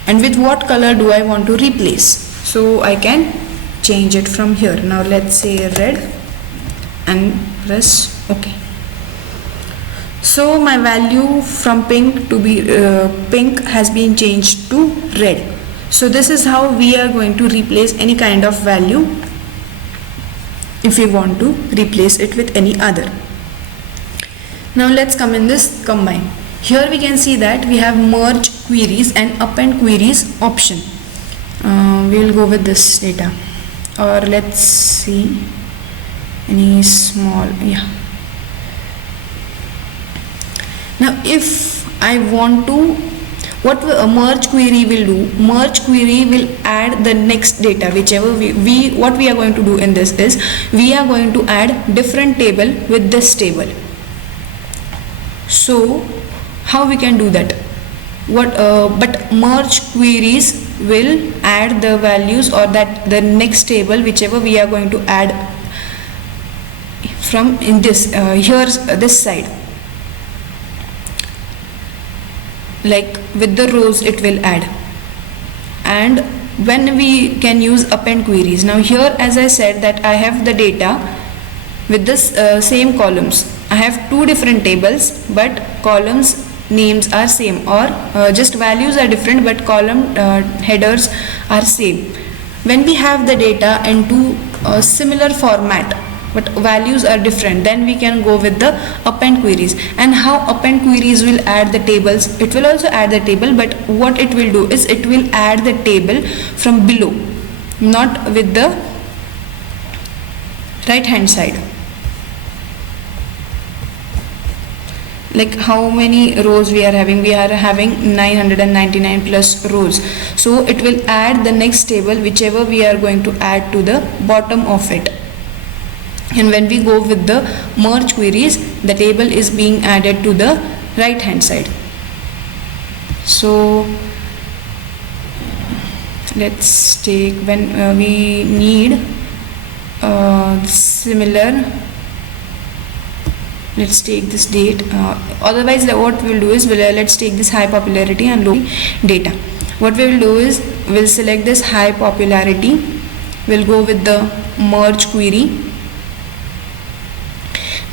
and with what color do I want to replace? So I can change it from here. Now let's say red and press OK. So my value from pink to be pink has been changed to red. So this is how we are going to replace any kind of value if we want to replace it with any other. Now let's come in this combine. Here we can see that we have merge queries and append queries option. We will go with this data, or let's see any small, yeah. Now if I want to, what a merge query will do, merge query will add the next data, whichever what we are going to do in this is we are going to add different table with this table. So how we can do that? But merge queries will add the values or that the next table whichever we are going to add from in this here's this side, like with the rows it will add. And when we can use append queries, now here as I said that I have the data with this same columns. I have two different tables but columns names are same, or just values are different but column headers are same. When we have the data into a similar format but values are different, then we can go with the append queries. And how append queries will add the tables? It will also add the table, but what it will do is it will add the table from below, not with the right hand side. Like how many rows we are having? We are having 999 plus rows. So it will add the next table whichever we are going to add to the bottom of it. And when we go with the merge queries, the table is being added to the right hand side. So let's take when we need similar, let's take this date, otherwise what we'll do is let's take this high popularity and low data. What we will do is we'll select this high popularity, we'll go with the merge query.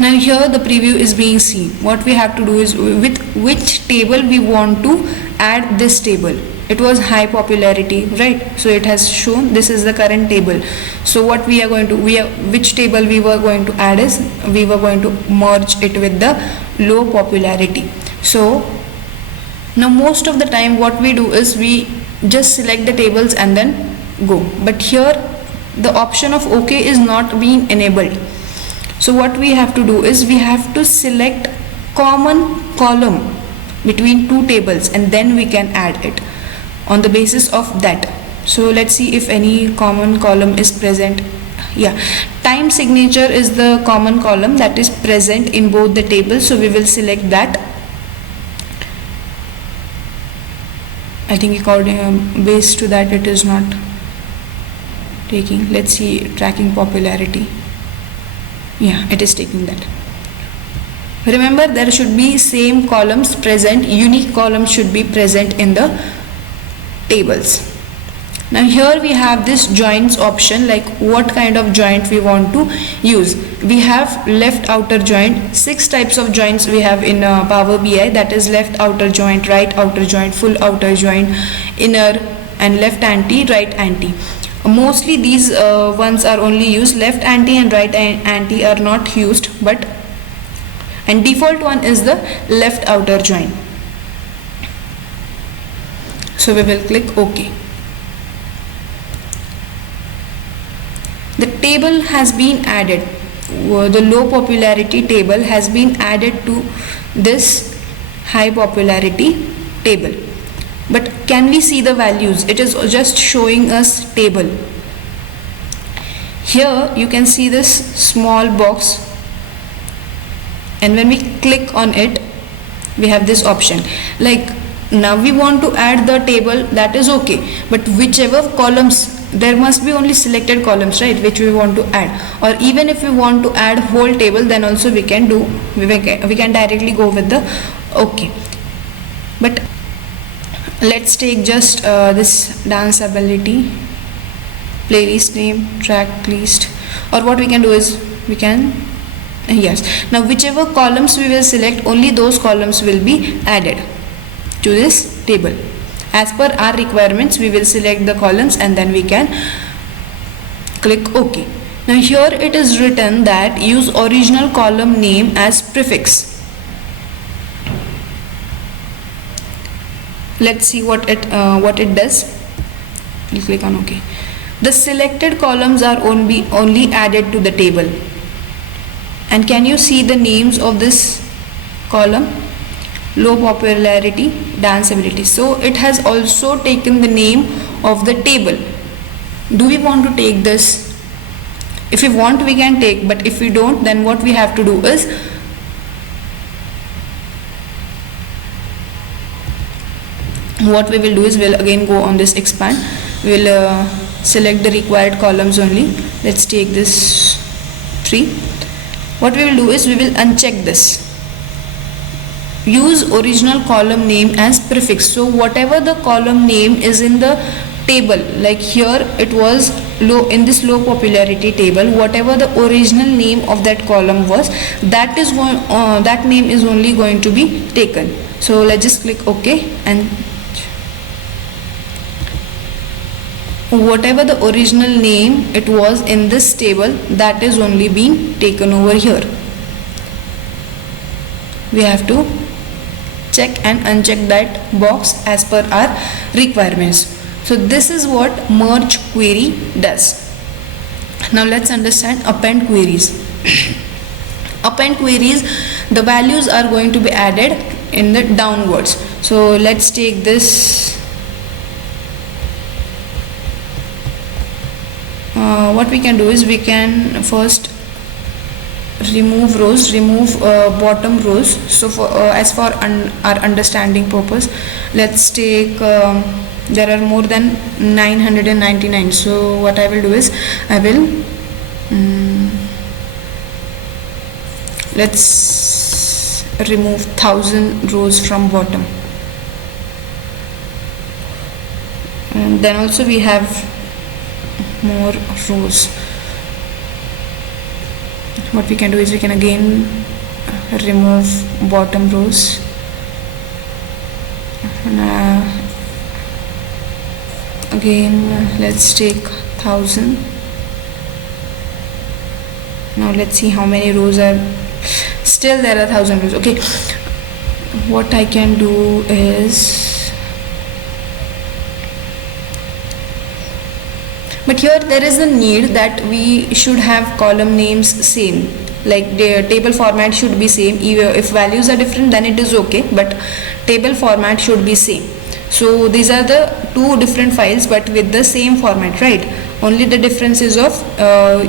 Now here the preview is being seen. What we have to do is with which table we want to add this table. It was high popularity, right? So it has shown this is the current table. So what we are going to, which table we were going to add is we were going to merge it with the low popularity. So now most of the time what we do is we just select the tables and then go. But here the option of OK is not being enabled. So what we have to do is we have to select common column between two tables and then we can add it on the basis of that. So let's see if any common column is present. Yeah, time signature is the common column that is present in both the tables, so we will select that. I think according based to that it is not taking. Let's see tracking popularity. Yeah, it is taking that. Remember, there should be same columns present, unique columns should be present in the tables. Now here we have this joints option, like what kind of joint we want to use. We have left outer joint, 6 types of joints we have in Power BI, that is left outer joint, right outer joint, full outer joint, inner and left anti, right anti. Mostly these ones are only used, left anti and right anti are not used, but and default one is the left outer joint. So we will click OK. The table has been added, the low popularity table has been added to this high popularity table. But can we see the values? It is just showing us table. Here you can see this small box, and when we click on it we have this option. Like now we want to add the table, that is okay, but whichever columns, there must be only selected columns, right, which we want to add. Or even if we want to add whole table, then also we can do, we can directly go with the OK. But let's take just this dance ability, playlist name, track list, or what we can do is we can, yes, now whichever columns we will select, only those columns will be added to this table. As per our requirements we will select the columns and then we can click OK. Now here it is written that use original column name as prefix. Let's see what it does. We'll click on OK. The selected columns are only added to the table. And can you see the names of this column? low popularity, dance ability. So it has also taken the name of the table. Do we want to take this? If we want, we can take, but if we don't, then what we have to do is we'll again go on this expand. We'll select the required columns only. Let's take this 3. What we will do is we will uncheck this. Use original column name as prefix. So whatever the column name is in the table, like here it was low, in this low popularity table, whatever the original name of that column was, that name is only going to be taken. So let's just click OK, and whatever the original name it was in this table, that is only being taken over here. We have to check and uncheck that box as per our requirements. So this is what merge query does. Now let's understand append queries. Append queries, the values are going to be added in the downwards. So let's take this. What we can do is we can first remove rows, bottom rows. So for as for our understanding purpose, let's take there are more than 999. So what I will do is I will let's remove 1000 rows from bottom, and then also we have more rows. What we can do is we can again remove bottom rows, and again let's take 1000. Now let's see how many rows are. Still there are 1000 rows. Okay, what I can do is, but here there is a need that we should have column names same, like the table format should be same. If values are different, then it is okay, but table format should be same. So these are the two different files but with the same format, right? Only the difference is of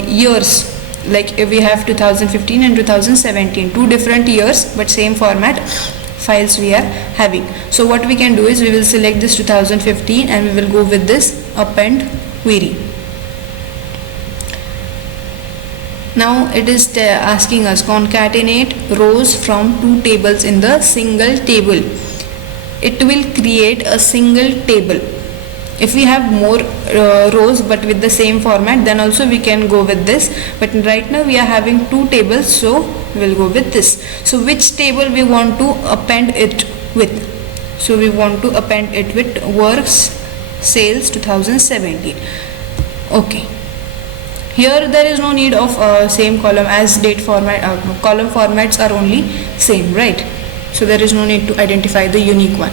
years, like if we have 2015 and 2017, two different years but same format files we are having. So what we can do is we will select this 2015 and we will go with this append query. Now it is asking us concatenate rows from two tables in the single table. It will create a single table. If we have more rows but with the same format, then also we can go with this, but right now we are having two tables, so we will go with this. So which table we want to append it with? So we want to append it with works sales 2017. Okay, here there is no need of same column, as date format, column formats are only same, right? So there is no need to identify the unique one.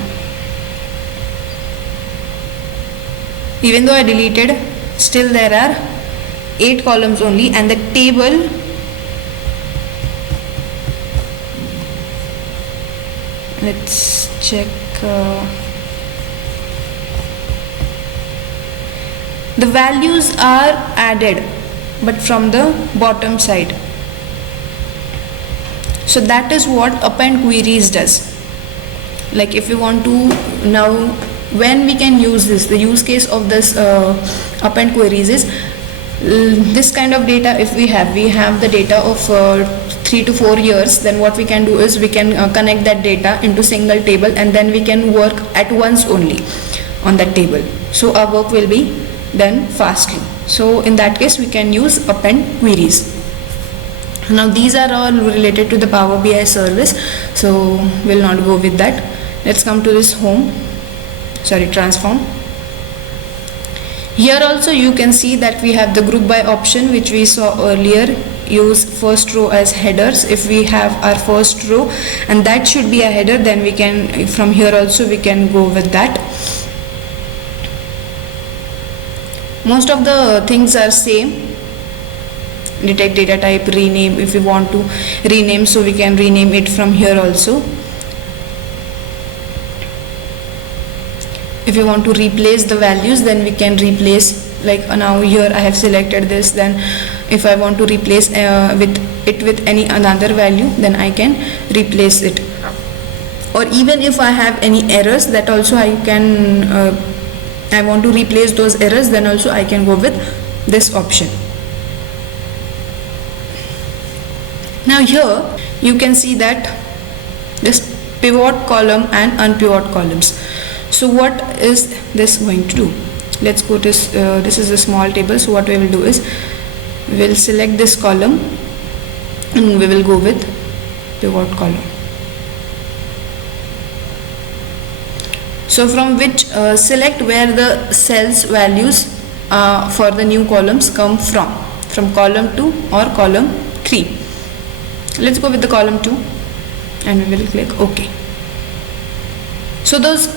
Even though I deleted, still there are 8 columns only, and the table let's check. The values are added but from the bottom side. So that is what append queries does. Like if we want to now, when we can use this, the use case of this append queries is this kind of data. If we have the data of 3 to 4 years, then what we can do is we can connect that data into single table, and then we can work at once only on that table. So our work will be done fastly. So in that case we can use append queries. Now these are all related to the Power BI service, so we'll not go with that. Let's come to this transform. Here also you can see that we have the group by option, which we saw earlier. Use first row as headers. If we have our first row and that should be a header, then we can, from here also we can go with that. Most of the things are same. Detect data type, rename, if we want to rename, so we can rename it from here also. if you want to replace the values, then we can replace, like now here I have selected this, then if I want to replace with any another value, then I can replace it. Or even if I have any errors, that also I can I want to replace those errors, then also I can go with this option. Now here you can see that this pivot column and unpivot columns. So what is this going to do? Let's go to this is a small table, so what we will do is we will select this column and we will go with pivot column. So from which select where the cells values for the new columns come from column 2 or column 3. Let's go with the column 2 and we will click OK. So those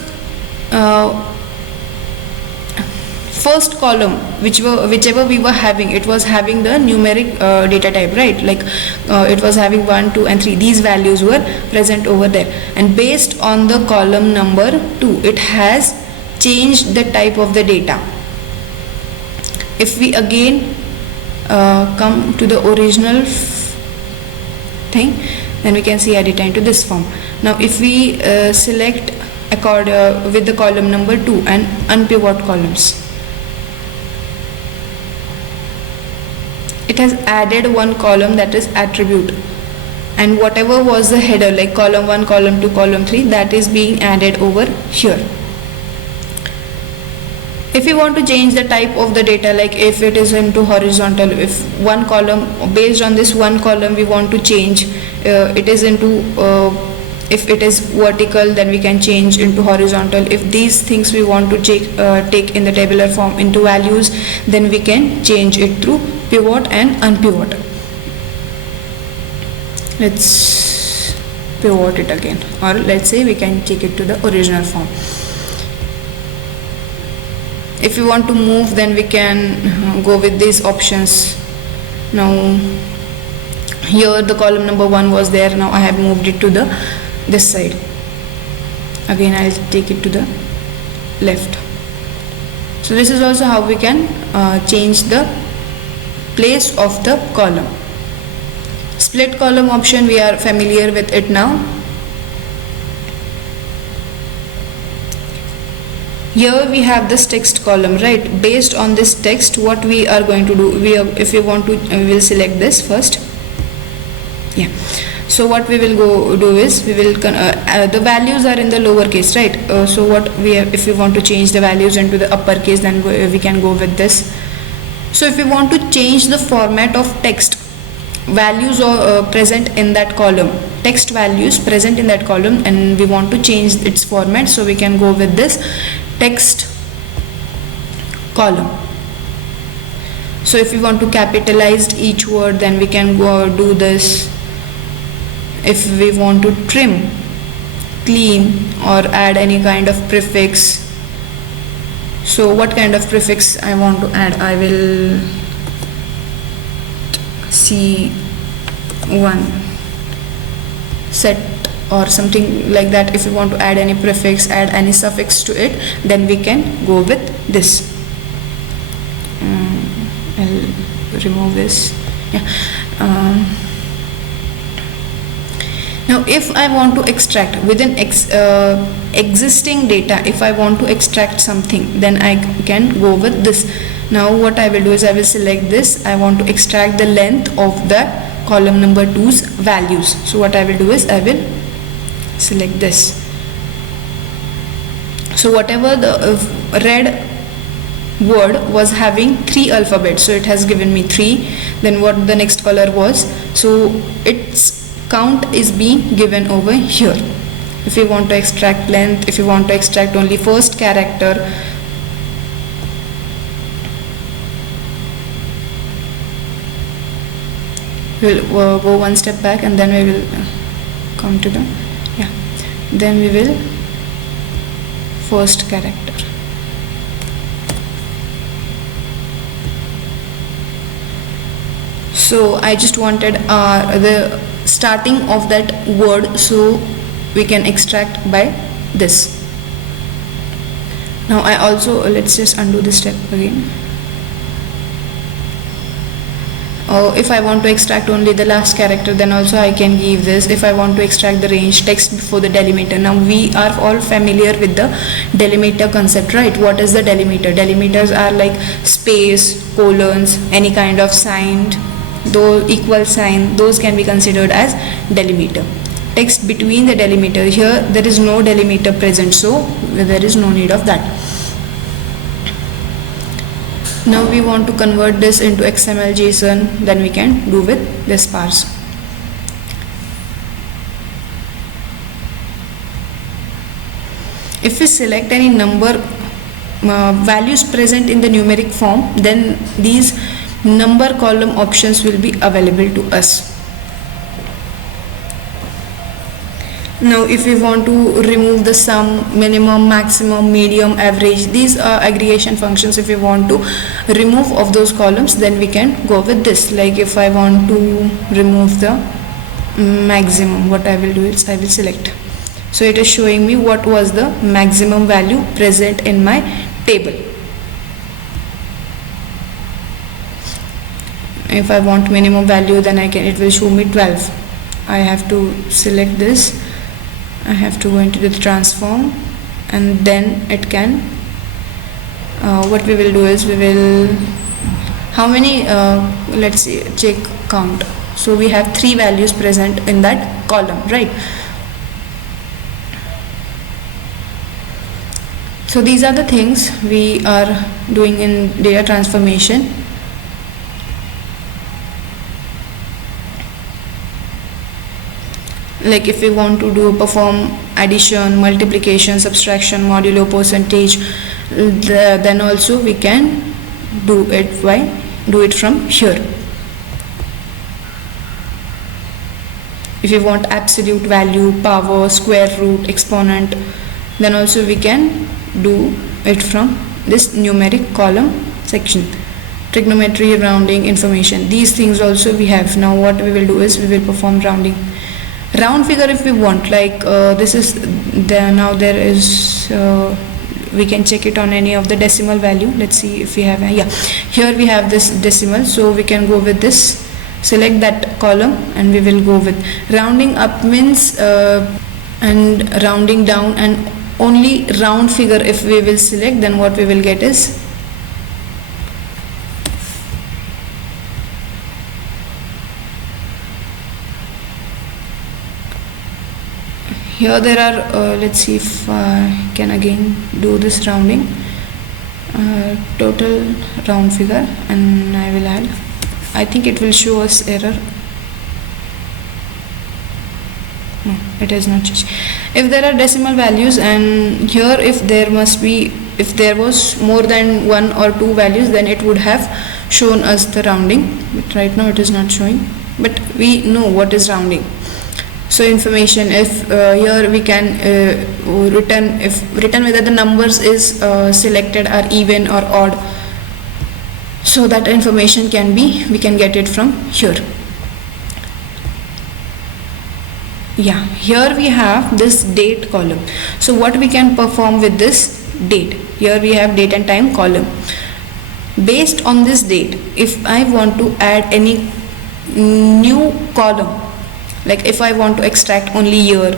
first column whichever we were having, it was having the numeric data type, right? Like it was having 1, 2 and 3. These values were present over there, and based on the column number 2, it has changed the type of the data. If we again come to the original thing, then we can see our data into this form. Now if we select with the column number 2 and unpivot columns, it has added one column, that is attribute, and whatever was the header like column 1, column 2, column 3, that is being added over here. If you want to change the type of the data, like if it is into horizontal, if one column, based on this one column we want to change, it is into if it is vertical, then we can change into horizontal. If these things we want to take in the tabular form into values, then we can change it through pivot and unpivot. Let's pivot it again, or let's say we can take it to the original form. If we want to move, then we can go with these options. Now here the column number 1 was there, now I have moved it to this side. Again I'll take it to the left. So this is also how we can change the place of the column. Split column option, we are familiar with it now. Here we have this text column, right? Based on this text, what we are going to do, if we want to, we will select this first. Yeah. So what we will go do is we will the values are in the lowercase, right? So what we have, if we want to change the values into the uppercase, then we can go with this. So if we want to change the format of text, values are present in that column, text values present in that column, and we want to change its format, so we can go with this text column. So if we want to capitalize each word, then we can go do this. If we want to trim, clean, or add any kind of prefix, so what kind of prefix I want to add, I will C1 set or something like that. If you want to add any prefix, add any suffix to it, then we can go with this. I'll remove this. Yeah. Now if I want to extract within existing data, if I want to extract something, then I can go with this. Now what I will do is I will select this. I want to extract the length of the column number 2's values. So what I will do is I will select this. So whatever the red word was having 3 alphabets, so it has given me 3. Then what the next color was, so its count is being given over here. If you want to extract length, if you want to extract only first character, we'll go one step back and then we will come to the then we will first character. So I just wanted the starting of that word, so we can extract by this. Now I also, let's just undo this step again. If I want to extract only the last character, then also I can give this. If I want to extract the range text before the delimiter. Now we are all familiar with the delimiter concept, right? What is the delimiter? Delimiters are like space, colons, any kind of sign, though equal sign, those can be considered as delimiter. Text between the delimiter, here there is no delimiter present, so there is no need of that. Now we want to convert this into XML JSON, then we can do with this parse. If we select any number values present in the numeric form, then these number column options will be available to us. Now if we want to remove the sum, minimum, maximum, medium, average, these are aggregation functions. If we want to remove of those columns, then we can go with this. Like if I want to remove the maximum, what I will do is I will select. So it is showing me what was the maximum value present in my table. If I want minimum value, then it will show me 12. I have to select this. I have to go into the transform, and then it can, what we will do is we will, how many, let's see, check count. So we have 3 values present in that column, right? So these are the things we are doing in data transformation. Like if we want to perform addition, multiplication, subtraction, modulo, percentage, then also we can do it from here. If you want absolute value, power, square root, exponent, then also we can do it from this numeric column section. Trigonometry, rounding, information, these things also we have. Now what we will do is we will perform rounding. Round figure if we want, like this is there. Now there is, we can check it on any of the decimal value. Let's see if we have, yeah, here we have this decimal, so we can go with this. Select that column and we will go with rounding up means and rounding down, and only round figure if we will select, then what we will get is here there are, let's see if I can again do this rounding, total round figure, and I will add, I think it will show us error. No, it has not changed. If there are decimal values, and here if there was more than 1 or 2 values, then it would have shown us the rounding, but right now it is not showing, but we know what is rounding. So information, if here we can return whether the numbers is selected are even or odd, so that information can be, we can get it from here. Yeah, here we have this date column. So what we can perform with this date, here we have date and time column. Based on this date, if I want to add any new column, like if I want to extract only year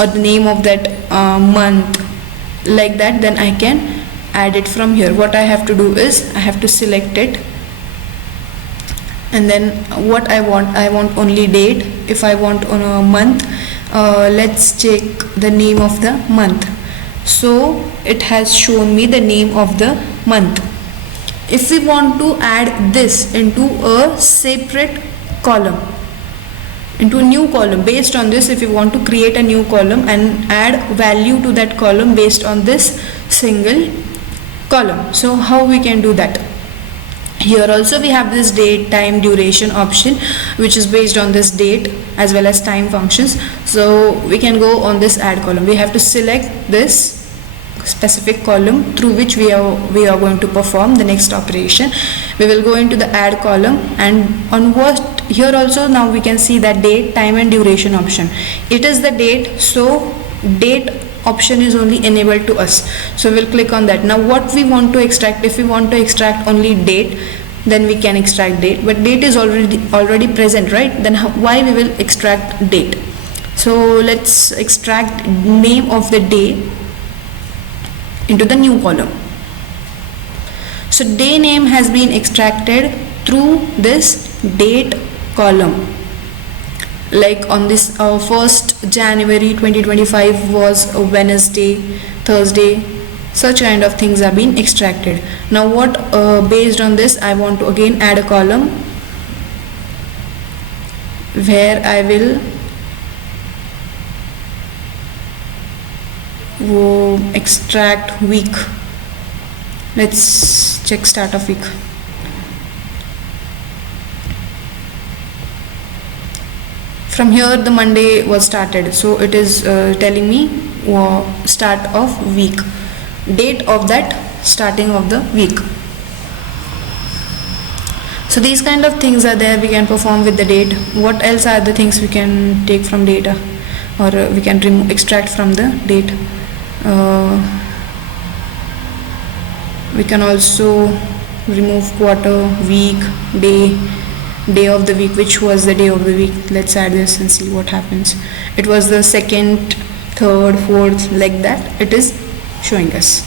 or the name of that month, like that, then I can add it from here. What I have to do is I have to select it, and then what I want only date. If I want on a month, let's check the name of the month. So it has shown me the name of the month. If we want to add this into a separate column, into a new column, based on this, if you want to create a new column and add value to that column based on this single column, so how we can do that? Here also we have this date, time, duration option, which is based on this date as well as time functions. So we can go on this add column. We have to select this specific column through which we are going to perform the next operation. We will go into the add column, and on what, here also now we can see that date, time and duration option. It is the date, so date option is only enabled to us, so we'll click on that. Now what we want to extract, if we want to extract only date, then we can extract date, but date is already present, right? Then why we will extract date? So let's extract name of the day into the new column. So day name has been extracted through this date column. Like on this 1st January 2025 was a Wednesday, Thursday, such kind of things are being extracted. Now what based on this, I want to again add a column where I will extract week. Let's check start of week. From here the Monday was started, so it is telling me start of week, date of that starting of the week. So these kind of things are there, we can perform with the date. What else are the things we can take from data, or we can extract from the date? We can also remove quarter, week, day of the week. Which was the day of the week? Let's add this and see what happens. It was the 2nd, 3rd, 4th, like that it is showing us.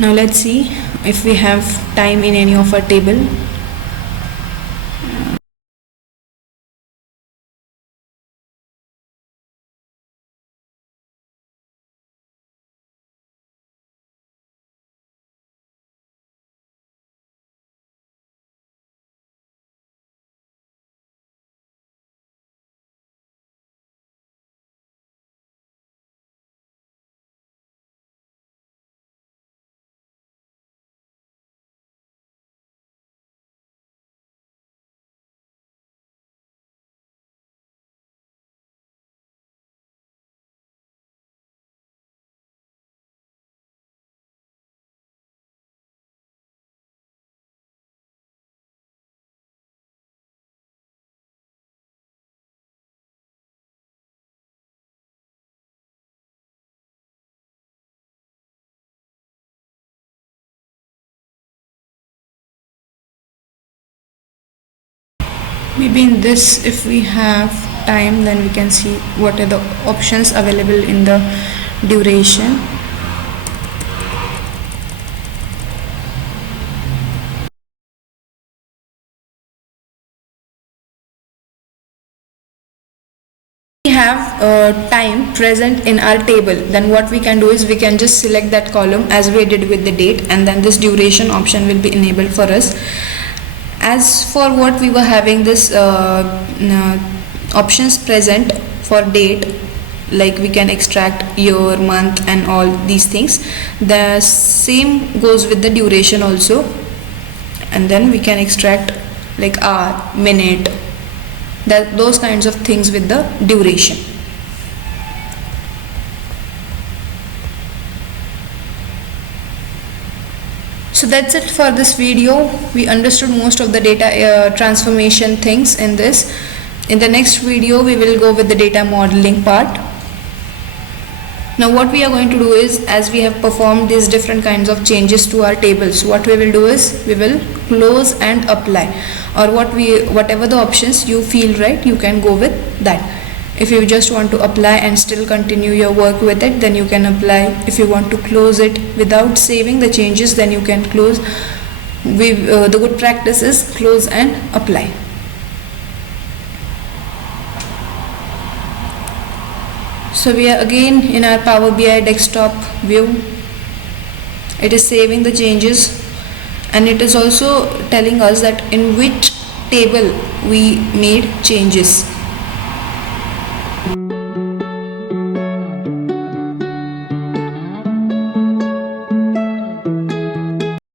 Now let's see if we have time in any of our table. Maybe in this, if we have time, then we can see what are the options available in the duration. We have time present in our table, then what we can do is we can just select that column as we did with the date, and then this duration option will be enabled for us. As for what we were having this options present for date, like we can extract year, month and all these things, the same goes with the duration also, and then we can extract like hour, minute, those kinds of things with the duration. So that's it for this video. We understood most of the data transformation things in this. In the next video we will go with the data modeling part. Now what we are going to do is, as we have performed these different kinds of changes to our tables, what we will do is we will close and apply, or whatever the options you feel right, you can go with that. If you just want to apply and still continue your work with it, then you can apply. If you want to close it without saving the changes, then you can close. The good practice is close and apply. So we are again in our Power BI desktop view. It is saving the changes, and it is also telling us that in which table we made changes.